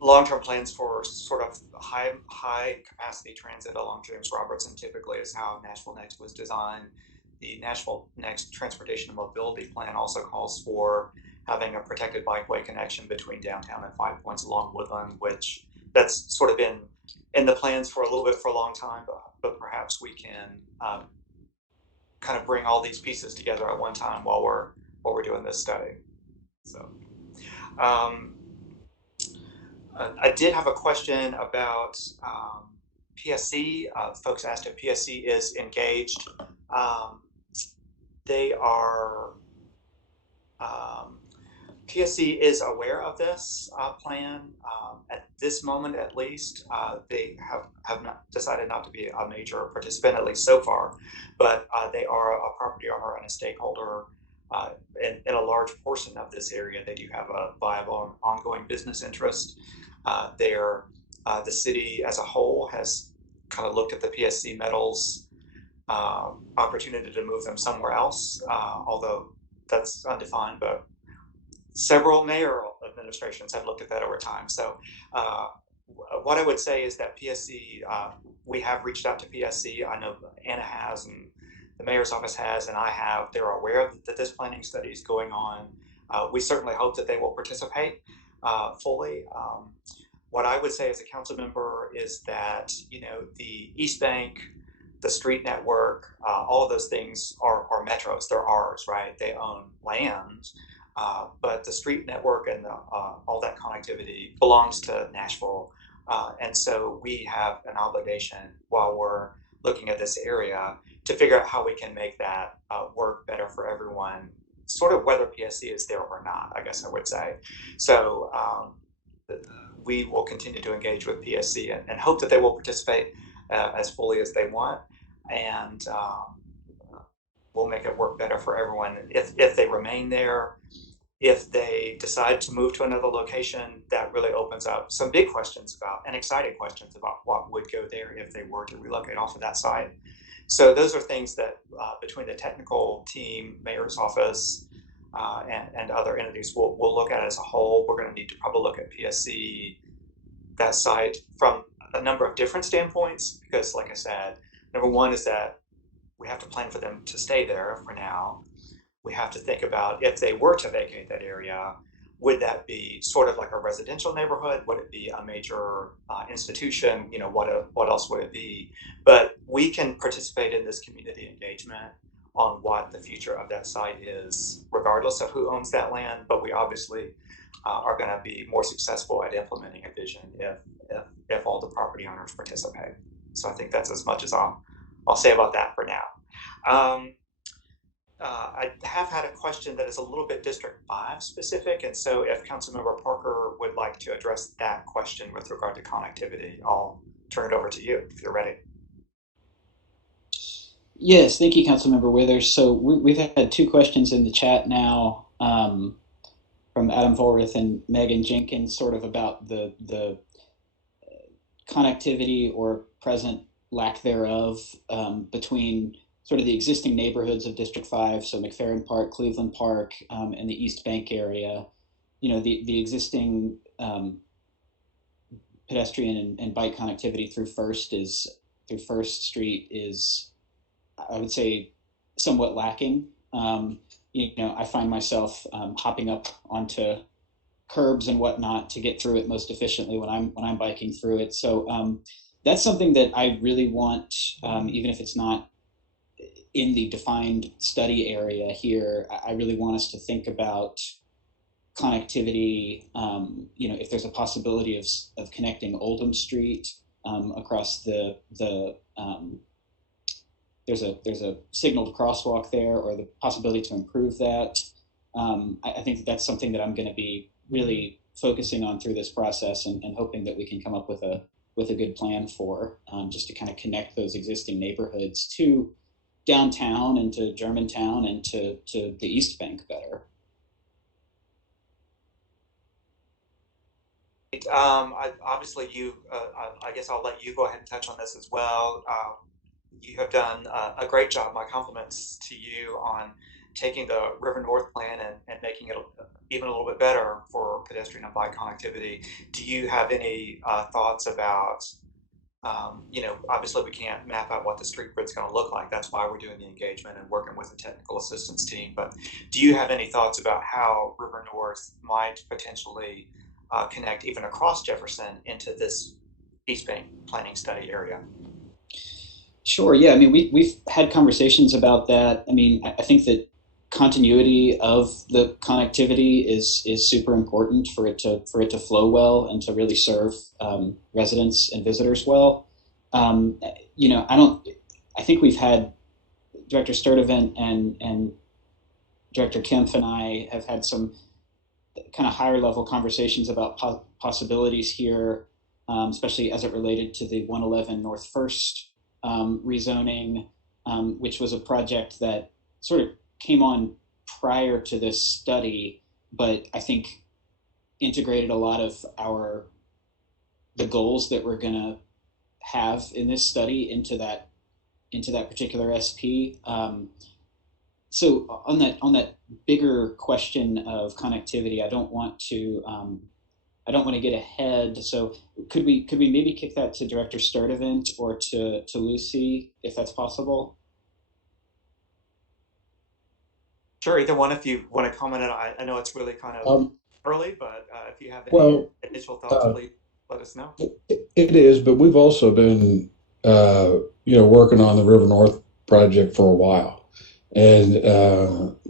long-term plans for sort of high capacity transit along James Robertson. Typically is how Nashville Next was designed. The Nashville Next Transportation and Mobility Plan also calls for having a protected bikeway connection between downtown and Five Points along Woodland, which that's sort of been in the plans for a long time, but perhaps we can kind of bring all these pieces together at one time while we're doing this study. So I did have a question about PSC. Folks asked if PSC is engaged. They are. PSC is aware of this plan at this moment, at least. They have not decided not to be a major participant, at least so far, but they are a property owner and a stakeholder in a large portion of this area. They do have a viable ongoing business interest. The city as a whole has kind of looked at the PSC metals opportunity to move them somewhere else, although that's undefined, but several mayoral administrations have looked at that over time. So what I would say is that PSC, we have reached out to PSC. I know Anna has, and the mayor's office has, and I have. They're aware that this planning study is going on. We certainly hope that they will participate fully. What I would say as a council member is that, the East Bank, the street network, all of those things are metros. They're ours, right? They own land. But the street network and all that connectivity belongs to Nashville. And so we have an obligation while we're looking at this area to figure out how we can make that work better for everyone sort of whether PSC is there or not, I guess I would say. So we will continue to engage with PSC and hope that they will participate as fully as they want, and we'll make it work better for everyone if they remain there. If they decide to move to another location, that really opens up some big questions about, and exciting questions about, what would go there if they were to relocate off of that site. So those are things that between the technical team, mayor's office, and other entities, we'll look at as a whole. We're going to need to probably look at PSC, that site, from a number of different standpoints, because like I said, number one is that we have to plan for them to stay there for now. We have to think about, if they were to vacate that area, would that be sort of like a residential neighborhood? Would it be a major institution? You know, what else would it be? But we can participate in this community engagement on what the future of that site is, regardless of who owns that land. But we obviously are going to be more successful at implementing a vision if all the property owners participate. So I think that's as much as I'll say about that for now. I have had a question that is a little bit District 5 specific, and so if Councilmember Parker would like to address that question with regard to connectivity, I'll turn it over to you if you're ready. Yes, thank you, Councilmember Withers. So we've had two questions in the chat now from Adam Volrath and Megan Jenkins, sort of about the connectivity or present lack thereof between sort of the existing neighborhoods of District 5, so McFerrin Park, Cleveland Park, and the East Bank area. You know, the existing pedestrian and bike connectivity through First Street is, I would say, somewhat lacking. You know, I find myself hopping up onto curbs and whatnot to get through it most efficiently when I'm biking through it. So that's something that I really want, even if it's not in the defined study area here, I really want us to think about connectivity. You know, if there's a possibility of connecting Oldham Street across there's a signaled crosswalk there, or the possibility to improve that. I think that's something that I'm going to be really focusing on through this process, and hoping that we can come up with a good plan for, just to kind of connect those existing neighborhoods to downtown and to Germantown and to the East Bank better. Obviously, I guess I'll let you go ahead and touch on this as well. You have done a great job. My compliments to you on taking the River North plan and making it even a little bit better for pedestrian and bike connectivity. Do you have any thoughts about, you know, obviously we can't map out what the street grid's going to look like. That's why we're doing the engagement and working with the technical assistance team. But do you have any thoughts about how River North might potentially connect even across Jefferson into this East Bank planning study area? Sure. Yeah. I mean, we've had conversations about that. I mean, I think that continuity of the connectivity is super important for it to flow well and to really serve residents and visitors well. You know, I think we've had Director Sturdivant and Director Kemp and I have had some kind of higher level conversations about possibilities here, especially as it related to the 111 North First rezoning, which was a project that sort of came on prior to this study, but I think integrated a lot of the goals that we're going to have in this study into that particular SP. So on that bigger question of connectivity, I don't want to get ahead. So could we maybe kick that to Director Sturdivant or to Lucy, if that's possible? Sure, either one if you want to comment on it. I know it's really kind of early, but if you have any initial thoughts, please let us know. It is, but we've also been, you know, working on the River North project for a while. And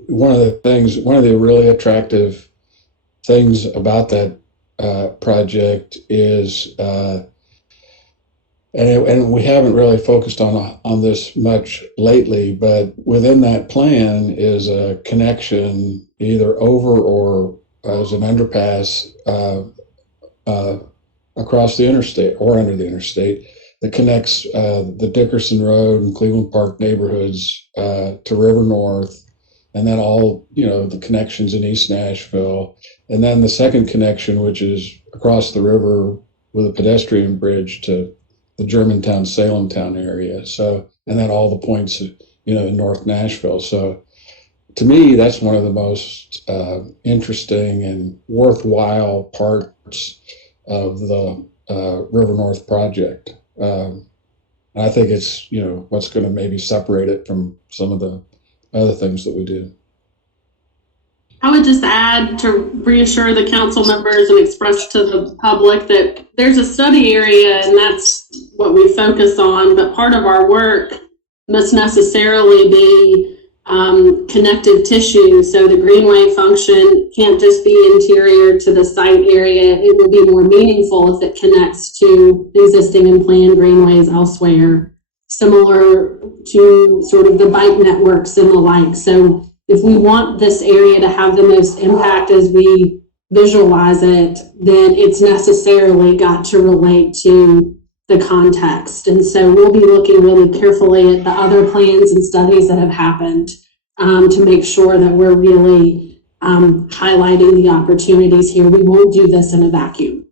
one of the really attractive things about that project is and we haven't really focused on this much lately, but within that plan is a connection either over or as an underpass uh, across the interstate or under the interstate that connects the Dickerson Road and Cleveland Park neighborhoods to River North, and then all the connections in East Nashville, and then the second connection, which is across the river with a pedestrian bridge to the Germantown, Salemtown area. So, and then all the points, in North Nashville. So, to me, that's one of the most interesting and worthwhile parts of the River North project. And I think it's, what's going to maybe separate it from some of the other things that we do. I would just add to reassure the council members and express to the public that there's a study area and that's what we focus on, but part of our work must necessarily be connective tissue. So the greenway function can't just be interior to the site area. It will be more meaningful if it connects to existing and planned greenways elsewhere, similar to sort of the bike networks and the like. So if we want this area to have the most impact as we visualize it, then it's necessarily got to relate to the context. And so we'll be looking really carefully at the other plans and studies that have happened to make sure that we're really highlighting the opportunities here. We won't do this in a vacuum.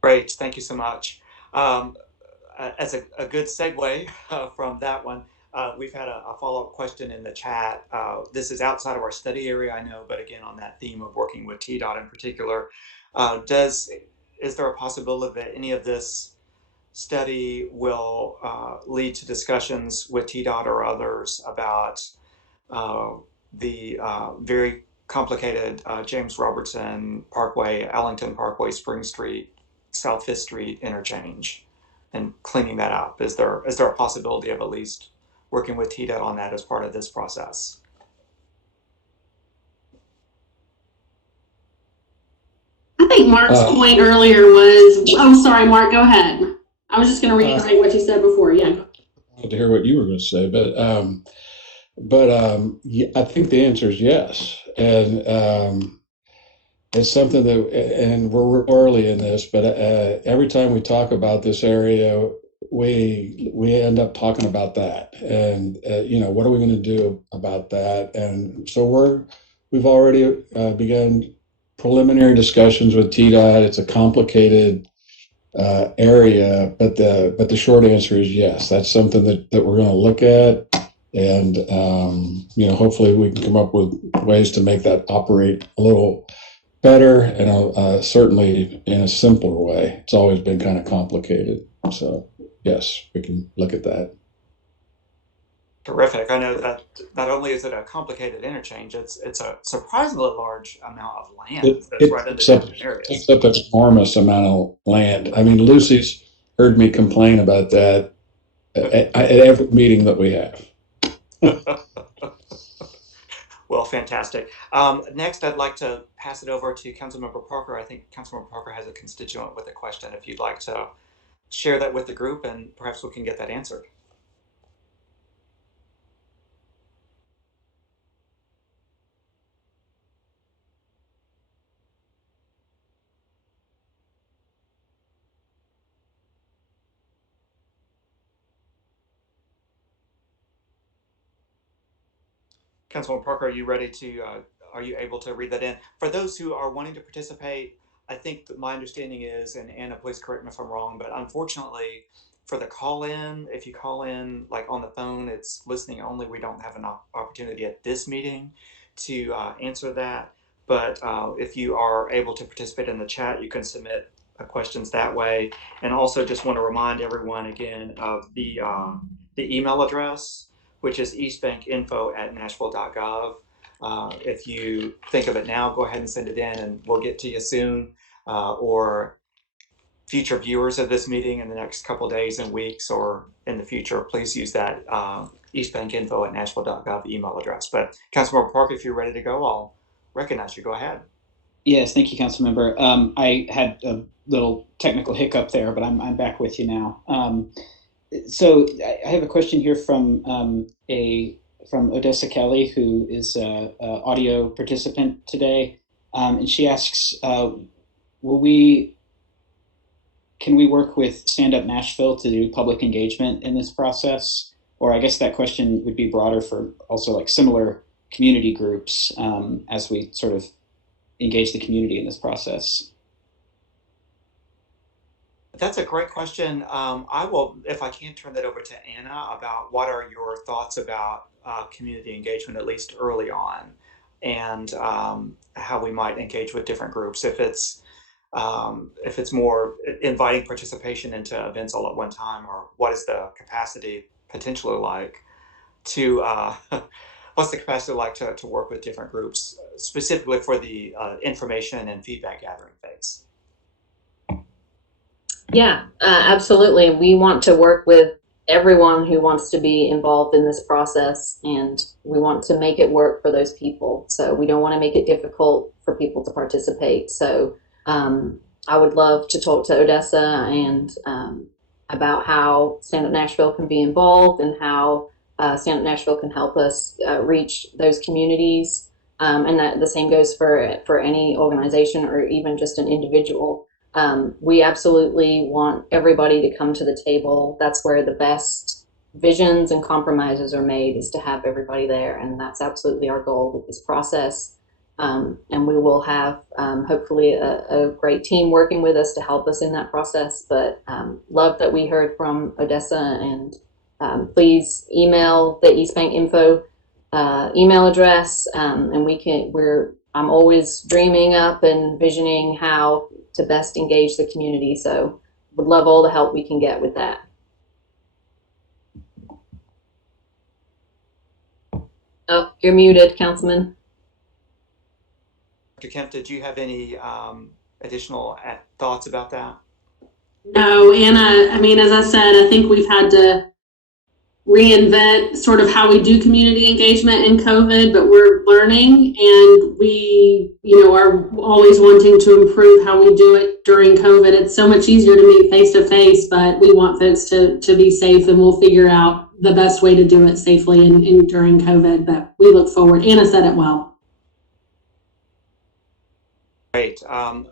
Great, thank you so much. As a good segue from that one, we've had a follow-up question in the chat. This is outside of our study area, I know, but again, on that theme of working with TDOT in particular, is there a possibility that any of this study will lead to discussions with TDOT or others about the very complicated James Robertson Parkway, Allington Parkway, Spring Street, South Fifth Street interchange, and cleaning that up? Is there a possibility of at least working with TDOT on that as part of this process? I think Mark's point earlier was, oh, sorry, Mark, go ahead. I was just going to reiterate what you said before. Yeah. I wanted to hear what you were going to say, but yeah, I think the answer is yes. And it's something that, and we're early in this, but every time we talk about this area, we end up talking about that, and what are we going to do about that? And so we've already begun preliminary discussions with TDOT. It's a complicated area, but the short answer is yes. That's something that we're going to look at, and hopefully we can come up with ways to make that operate a little better and certainly in a simpler way. It's always been kind of complicated, so yes, we can look at that. Terrific. I know that not only is it a complicated interchange, it's a surprisingly large amount of land that's right in the downtown areas. It takes up an enormous amount of land. I mean, Lucy's heard me complain about that at every meeting that we have. Well, fantastic. Next, I'd like to pass it over to Councilmember Parker. I think Councilmember Parker has a constituent with a question. If you'd like to share that with the group, and perhaps we can get that answered. Councilman Parker, are you ready to, are you able to read that in? For those who are wanting to participate, I think that my understanding is, and Anna, please correct me if I'm wrong, but unfortunately for the call in, if you call in like on the phone, it's listening only. We don't have an opportunity at this meeting to answer that. But if you are able to participate in the chat, you can submit questions that way. And also just want to remind everyone again of the email address, which is eastbankinfo@nashville.gov. If you think of it now, go ahead and send it in and we'll get to you soon. Or future viewers of this meeting in the next couple days and weeks or in the future, please use that eastbankinfo@nashville.gov email address. But Councilmember Parker, if you're ready to go, I'll recognize you. Go ahead. Yes, thank you, Councilmember. I had a little technical hiccup there, but I'm back with you now. So I have a question here from from Odessa Kelly, who is a audio participant today, and she asks, can we work with Stand Up Nashville to do public engagement in this process? Or I guess that question would be broader for also like similar community groups as we sort of engage the community in this process. That's a great question. I will, if I can, turn that over to Anna about what are your thoughts about community engagement, at least early on, and how we might engage with different groups. If it's more inviting participation into events all at one time, or what is the capacity potentially like to what's the capacity like to work with different groups, specifically for the information and feedback gathering phase? Yeah, absolutely. We want to work with everyone who wants to be involved in this process, and we want to make it work for those people. So we don't want to make it difficult for people to participate. So I would love to talk to Odessa and about how Stand Up Nashville can be involved and how Stand Up Nashville can help us reach those communities. And that the same goes for any organization or even just an individual. We absolutely want everybody to come to the table. That's where the best visions and compromises are made, is to have everybody there. And that's absolutely our goal with this process. And we will have hopefully a great team working with us to help us in that process. But love that we heard from Odessa, and please email the East Bank Info email address, and I'm always dreaming up and visioning how to best engage the community. So would love all the help we can get with that. Oh, you're muted, Councilman. Dr. Kemp, did you have any additional thoughts about that? No, Anna, I mean, as I said, I think we've had to reinvent sort of how we do community engagement in COVID, but we're learning, and we, are always wanting to improve how we do it during COVID. It's so much easier to meet face to face, but we want folks to be safe, and we'll figure out the best way to do it safely and during COVID. But we look forward. Anna said it well. Great. And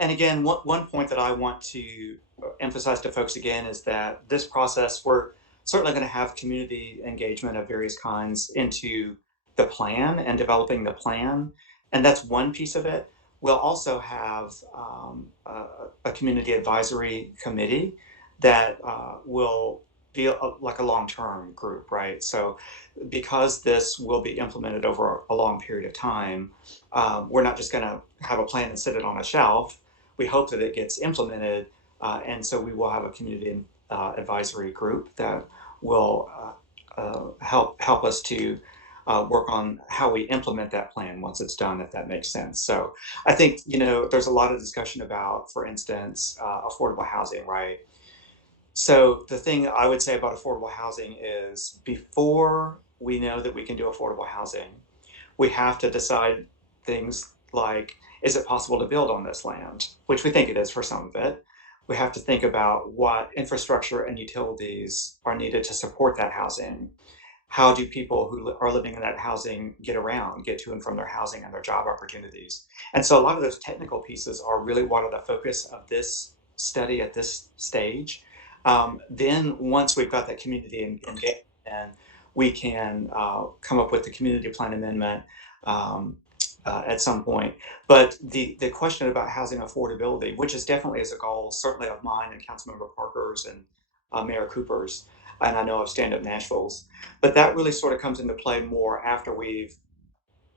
again, one point that I want to emphasize to folks again is that this process, we're certainly going to have community engagement of various kinds into the plan and developing the plan. And that's one piece of it. We'll also have a community advisory committee that will be like a long-term group, right? So because this will be implemented over a long period of time, we're not just going to have a plan and sit it on a shelf. We hope that it gets implemented, and so we will have a community advisory group that will help us to work on how we implement that plan once it's done, if that makes sense. So I think, there's a lot of discussion about, for instance, affordable housing, right? So the thing I would say about affordable housing is, before we know that we can do affordable housing, we have to decide things like, is it possible to build on this land? Which we think it is for some of it. We have to think about what infrastructure and utilities are needed to support that housing. How do people who are living in that housing get around, get to and from their housing and their job opportunities? And so a lot of those technical pieces are really what are the focus of this study at this stage. Then once we've got that community engagement, and we can come up with the community plan amendment at some point. But the question about housing affordability, which is definitely is a goal, certainly of mine and Councilmember Parker's and Mayor Cooper's, and I know of Stand Up Nashville's, but that really sort of comes into play more after we've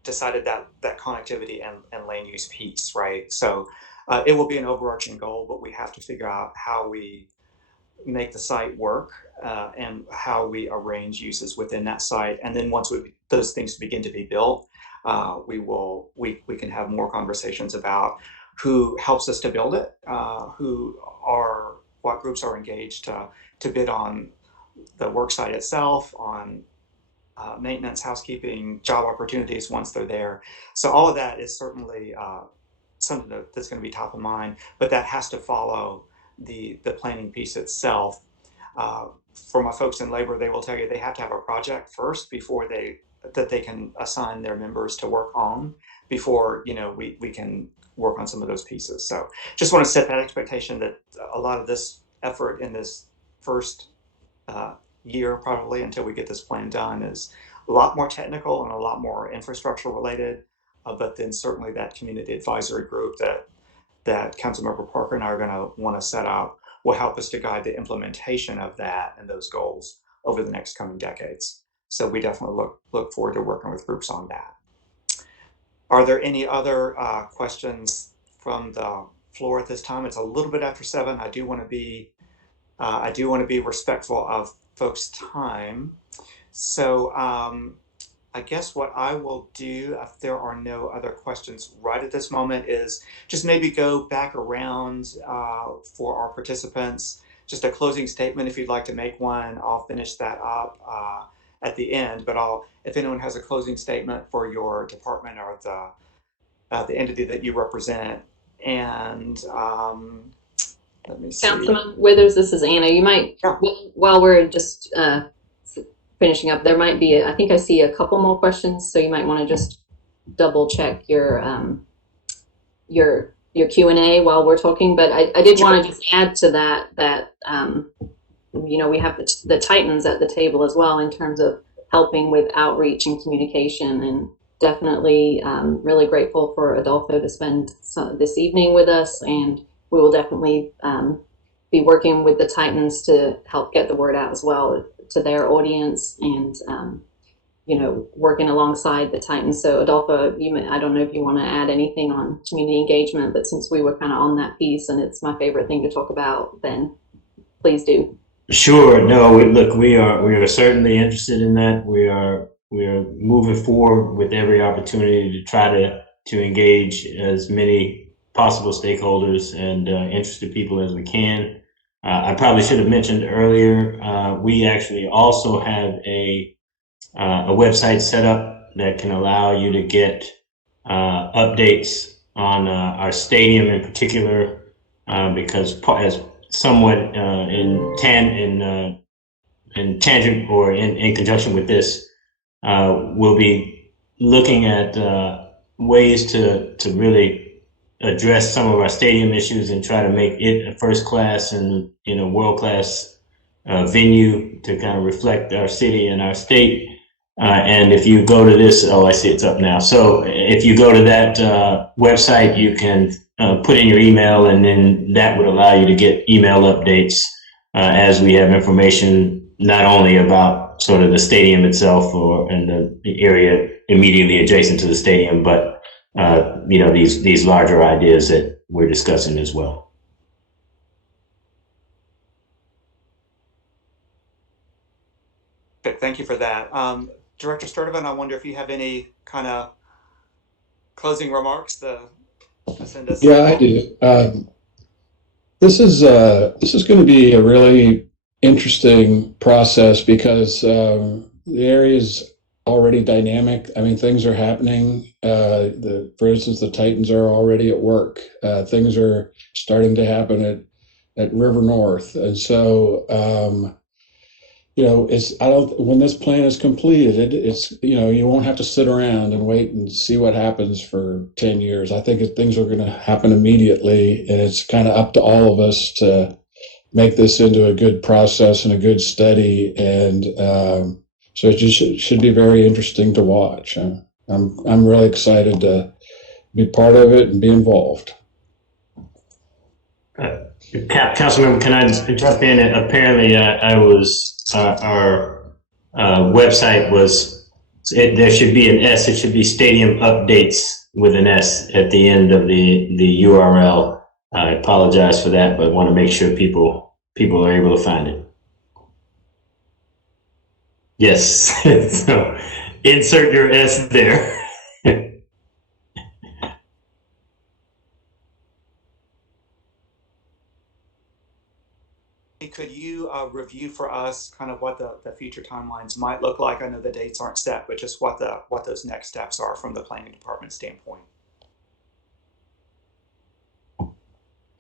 decided that connectivity and land use piece, right? So it will be an overarching goal, but we have to figure out how we make the site work and how we arrange uses within that site. And then once those things begin to be built, we can have more conversations about who helps us to build it, what groups are engaged to bid on the work site itself, on maintenance, housekeeping, job opportunities once they're there. So all of that is certainly something that's going to be top of mind, but that has to follow the planning piece itself. For my folks in labor, they will tell you they have to have a project first before they can assign their members to work on, before we can work on some of those pieces. So just want to set that expectation that a lot of this effort in this first year, probably until we get this plan done, is a lot more technical and a lot more infrastructure related. But then certainly that community advisory group that Councilmember Parker and I are going to want to set up will help us to guide the implementation of that and those goals over the next coming decades. So we definitely look forward to working with groups on that. Are there any other questions from the floor at this time? It's a little bit after 7. I do want to be respectful of folks' time. So I guess what I will do, if there are no other questions right at this moment, is just maybe go back around for our participants. Just a closing statement, if you'd like to make one. I'll finish that up at the end. But if anyone has a closing statement for your department or the entity that you represent, and let me see. Councilman Withers, this is Anna. You might, while we're just finishing up, there might be, I think I see a couple more questions, so you might want to just double check your Q&A while we're talking. But I did want to just add to that we have the Titans at the table as well in terms of helping with outreach and communication, and definitely really grateful for Adolfo to spend this evening with us, and we will definitely be working with the Titans to help get the word out as well to their audience, and working alongside the Titans. So Adolfo, I don't know if you want to add anything on community engagement, but since we were kind of on that piece and it's my favorite thing to talk about, then please do. Sure. No, look, we are certainly interested in that. We are moving forward with every opportunity to try to engage as many possible stakeholders and interested people as we can. I probably should have mentioned earlier, we actually also have a website set up that can allow you to get updates on our stadium in particular, because as somewhat in tangent or in conjunction with this, we'll be looking at ways to really address some of our stadium issues and try to make it a first class and world class venue to kind of reflect our city and our state. And if you go to this, I see it's up now. So if you go to that website, you can put in your email, and then that would allow you to get email updates as we have information not only about sort of the stadium itself and the area immediately adjacent to the stadium, but these larger ideas that we're discussing as well. Okay, thank you for that. Director Sturdivant, I wonder if you have any kind of closing remarks to send us. Yeah, I do. This is going to be a really interesting process because the area is already dynamic. I mean, things are happening. For instance, the Titans are already at work. Things are starting to happen at River North, and so when this plan is completed, you won't have to sit around and wait and see what happens for 10 years. I think things are going to happen immediately, and it's kind of up to all of us to make this into a good process and a good study. And so it just should be very interesting to watch. I'm really excited to be part of it and be involved. Councilmember, can I jump in? Apparently, our website there should be an S. It should be Stadium Updates with an S at the end of the URL. I apologize for that, but want to make sure people are able to find it. Yes. So insert your S there. Could you review for us kind of what the future timelines might look like? I know the dates aren't set, but just what those next steps are from the planning department standpoint.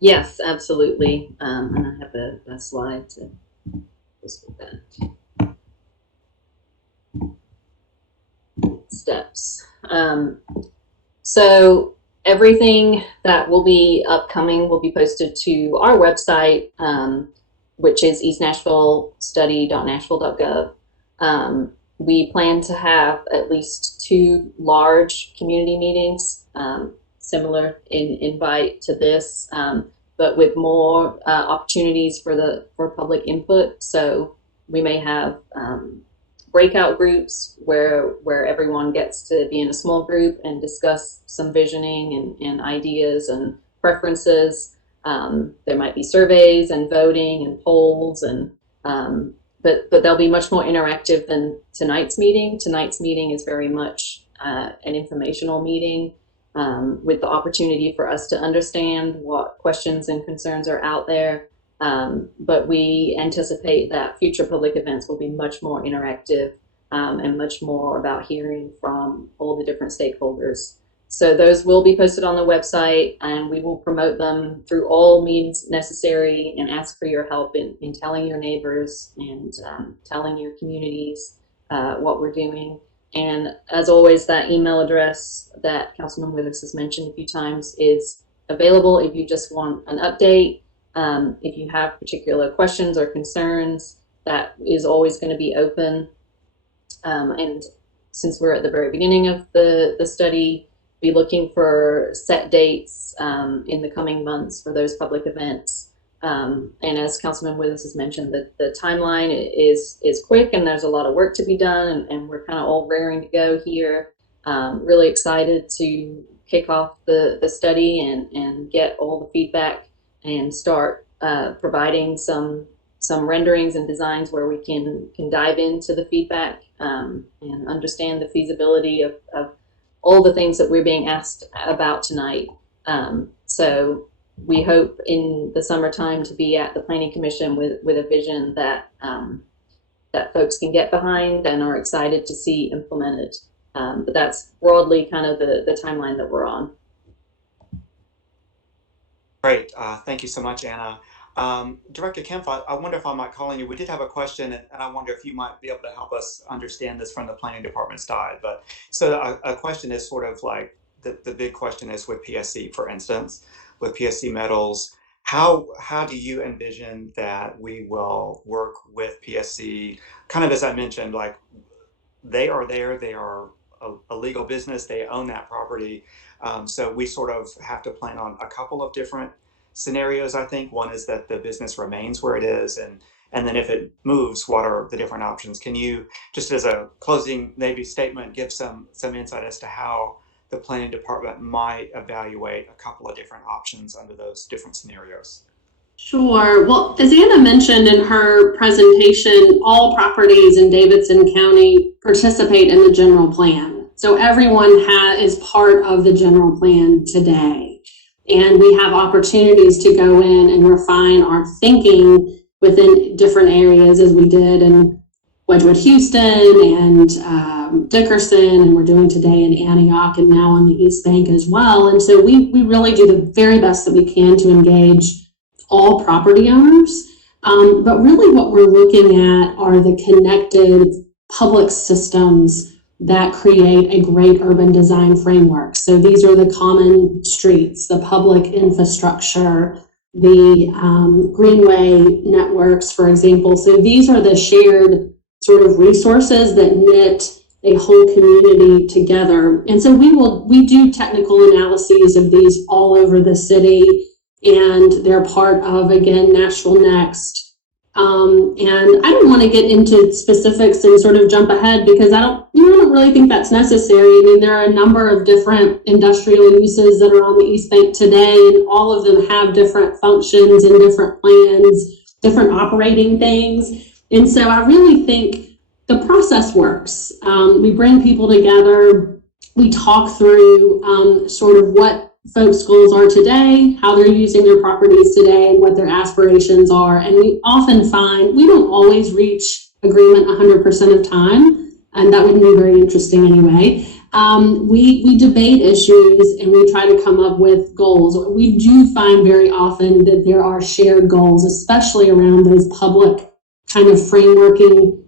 Yes, absolutely. And I have a slide to just with that. Steps. So everything that will be upcoming will be posted to our website, which is eastnashvillestudy.nashville.gov. We plan to have at least 2 large community meetings, similar in invite to this, but with more opportunities for public input. So we may have breakout groups where everyone gets to be in a small group and discuss some visioning and ideas and preferences. There might be surveys and voting and polls, and but they'll be much more interactive than tonight's meeting. Tonight's meeting is very much an informational meeting, with the opportunity for us to understand what questions and concerns are out there. But we anticipate that future public events will be much more interactive, and much more about hearing from all the different stakeholders. So those will be posted on the website, and we will promote them through all means necessary and ask for your help in telling your neighbors and telling your communities what we're doing. And as always, that email address that Councilman Withers has mentioned a few times is available if you just want an update. If you have particular questions or concerns, that is always going to be open. And since we're at the very beginning of the study, be looking for set dates in the coming months for those public events. And as Councilman Withers has mentioned, the timeline is quick, and there's a lot of work to be done, and we're kind of all raring to go here. Really excited to kick off the study and get all the feedback and start providing some renderings and designs where we can dive into the feedback and understand the feasibility of all the things that we're being asked about tonight. So we hope in the summertime to be at the Planning Commission with a vision that that folks can get behind and are excited to see implemented. But that's broadly kind of the timeline that we're on. Great. Thank you so much, Anna. Director Kemp, I wonder if I might call on you. We did have a question, and I wonder if you might be able to help us understand this from the planning department side. But so a question is sort of like the big question is with PSC, for instance, with PSC metals, how do you envision that we will work with PSC? Kind of as I mentioned, like they are there, they are a legal business, they own that property. So we sort of have to plan on a couple of different scenarios, I think. One is that the business remains where it is, and then if it moves, what are the different options? Can you, just as a closing maybe statement, give some insight as to how the planning department might evaluate a couple of different options under those different scenarios? Sure. Well, as Anna mentioned in her presentation, all properties in Davidson County participate in the general plan. So everyone is part of the general plan today. And we have opportunities to go in and refine our thinking within different areas, as we did in Wedgwood, Houston, and Dickerson, and we're doing today in Antioch, and now on the East Bank as well. And so we really do the very best that we can to engage all property owners. But really what we're looking at are the connected public systems that create a great urban design framework. So these are the common streets, the public infrastructure, the greenway networks, for example. So these are the shared sort of resources that knit a whole community together. And so we do technical analyses of these all over the city, and they're part of, again, Nashville Next. And I don't want to get into specifics and sort of jump ahead, because I don't really think that's necessary. I mean, there are a number of different industrial uses that are on the East Bank today, and all of them have different functions and different plans, different operating things. And so I really think the process works. We bring people together, we talk through sort of what folks' goals are today, how they're using their properties today, and what their aspirations are. And we often find we don't always reach agreement 100% of time, and that wouldn't be very interesting anyway. we debate issues and we try to come up with goals. We do find very often that there are shared goals, especially around those public kind of frameworking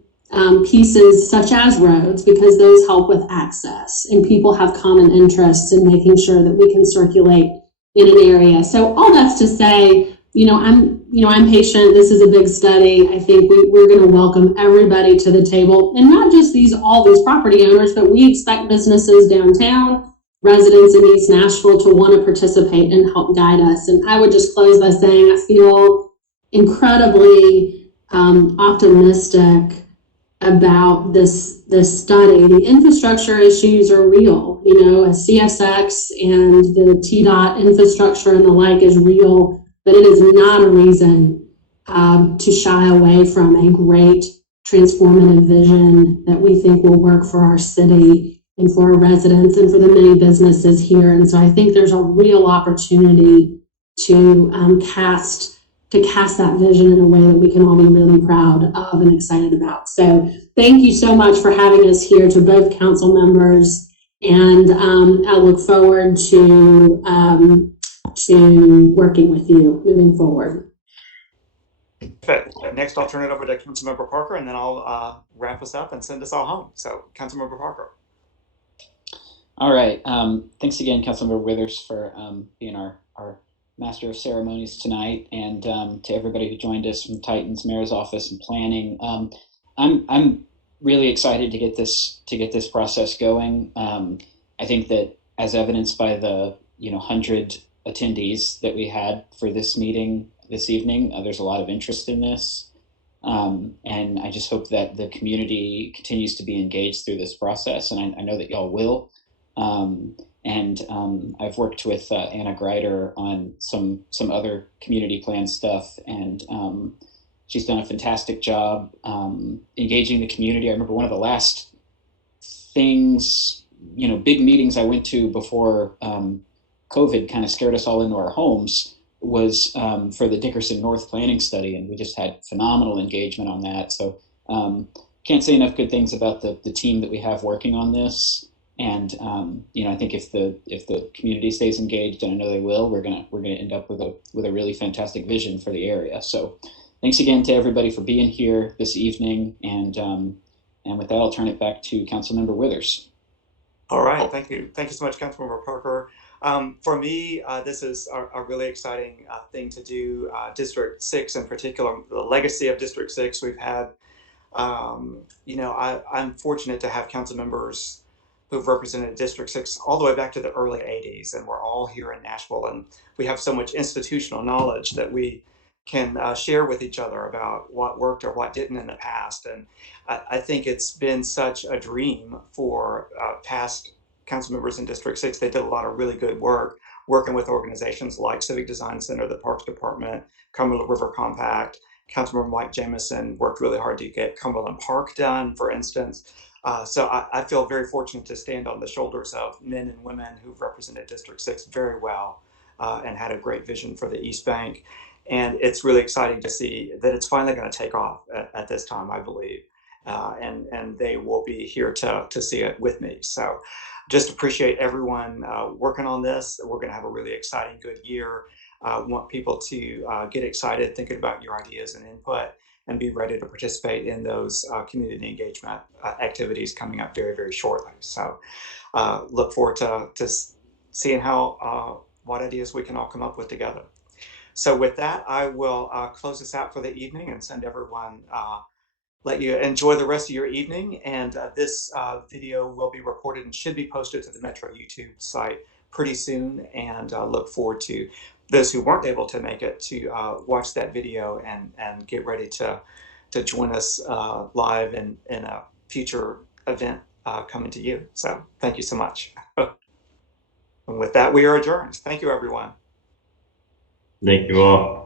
pieces such as roads, because those help with access and people have common interests in making sure that we can circulate in an area. So all that's to say, I'm patient. This is a big study. I think we're going to welcome everybody to the table, and not just all these property owners, but we expect businesses downtown, residents in East Nashville to want to participate and help guide us. And I would just close by saying I feel incredibly optimistic about this study. The infrastructure issues are real. A CSX and the TDOT infrastructure and the like is real. But it is not a reason to shy away from a great transformative vision that we think will work for our city and for our residents and for the many businesses here. And so I think there's a real opportunity to cast that vision in a way that we can all be really proud of and excited about. So thank you so much for having us here, to both council members, and I look forward to working with you moving forward. Next, I'll turn it over to Councilmember Parker, and then I'll wrap us up and send us all home. So, Councilmember Parker. All right. Thanks again, Councilmember Withers, for being our master of ceremonies tonight, and to everybody who joined us from Titan's Mayor's Office and Planning. I'm really excited to get this process going. I think that, as evidenced by the 100 attendees that we had for this meeting this evening, there's a lot of interest in this, and I just hope that the community continues to be engaged through this process, and I know that y'all will. I've worked with Anna Greider on some other community plan stuff, and she's done a fantastic job engaging the community. I remember one of the last things, big meetings I went to before COVID kind of scared us all into our homes was for the Dickerson North Planning Study, and we just had phenomenal engagement on that. So can't say enough good things about the team that we have working on this. And I think if the community stays engaged, and I know they will, we're gonna end up with a really fantastic vision for the area. So thanks again to everybody for being here this evening, and with that, I'll turn it back to Councilmember Withers. All right, thank you so much, Councilmember Parker. For me, this is a really exciting thing to do. District 6 in particular, the legacy of District 6 we've had. I'm fortunate to have council members who've represented District 6 all the way back to the early 80s, and we're all here in Nashville, and we have so much institutional knowledge that we can share with each other about what worked or what didn't in the past. And I think it's been such a dream for past council members in District 6. They did a lot of really good work working with organizations like Civic Design Center, the Parks Department, Cumberland River Compact. Councilmember Mike Jameson worked really hard to get Cumberland Park done, for instance. So I feel very fortunate to stand on the shoulders of men and women who've represented District 6 very well and had a great vision for the East Bank. And it's really exciting to see that it's finally going to take off at this time, I believe. And they will be here to see it with me. So just appreciate everyone working on this. We're going to have a really exciting, good year. Want people to get excited thinking about your ideas and input, and be ready to participate in those community engagement activities coming up very, very shortly. So look forward to seeing what ideas we can all come up with together. So with that, I will close this out for the evening and send everyone, let you enjoy the rest of your evening. And this video will be recorded and should be posted to the Metro YouTube site pretty soon. And look forward to those who weren't able to make it to watch that video and get ready to join us live in a future event coming to you. So thank you so much. And with that, we are adjourned. Thank you, everyone. Thank you all.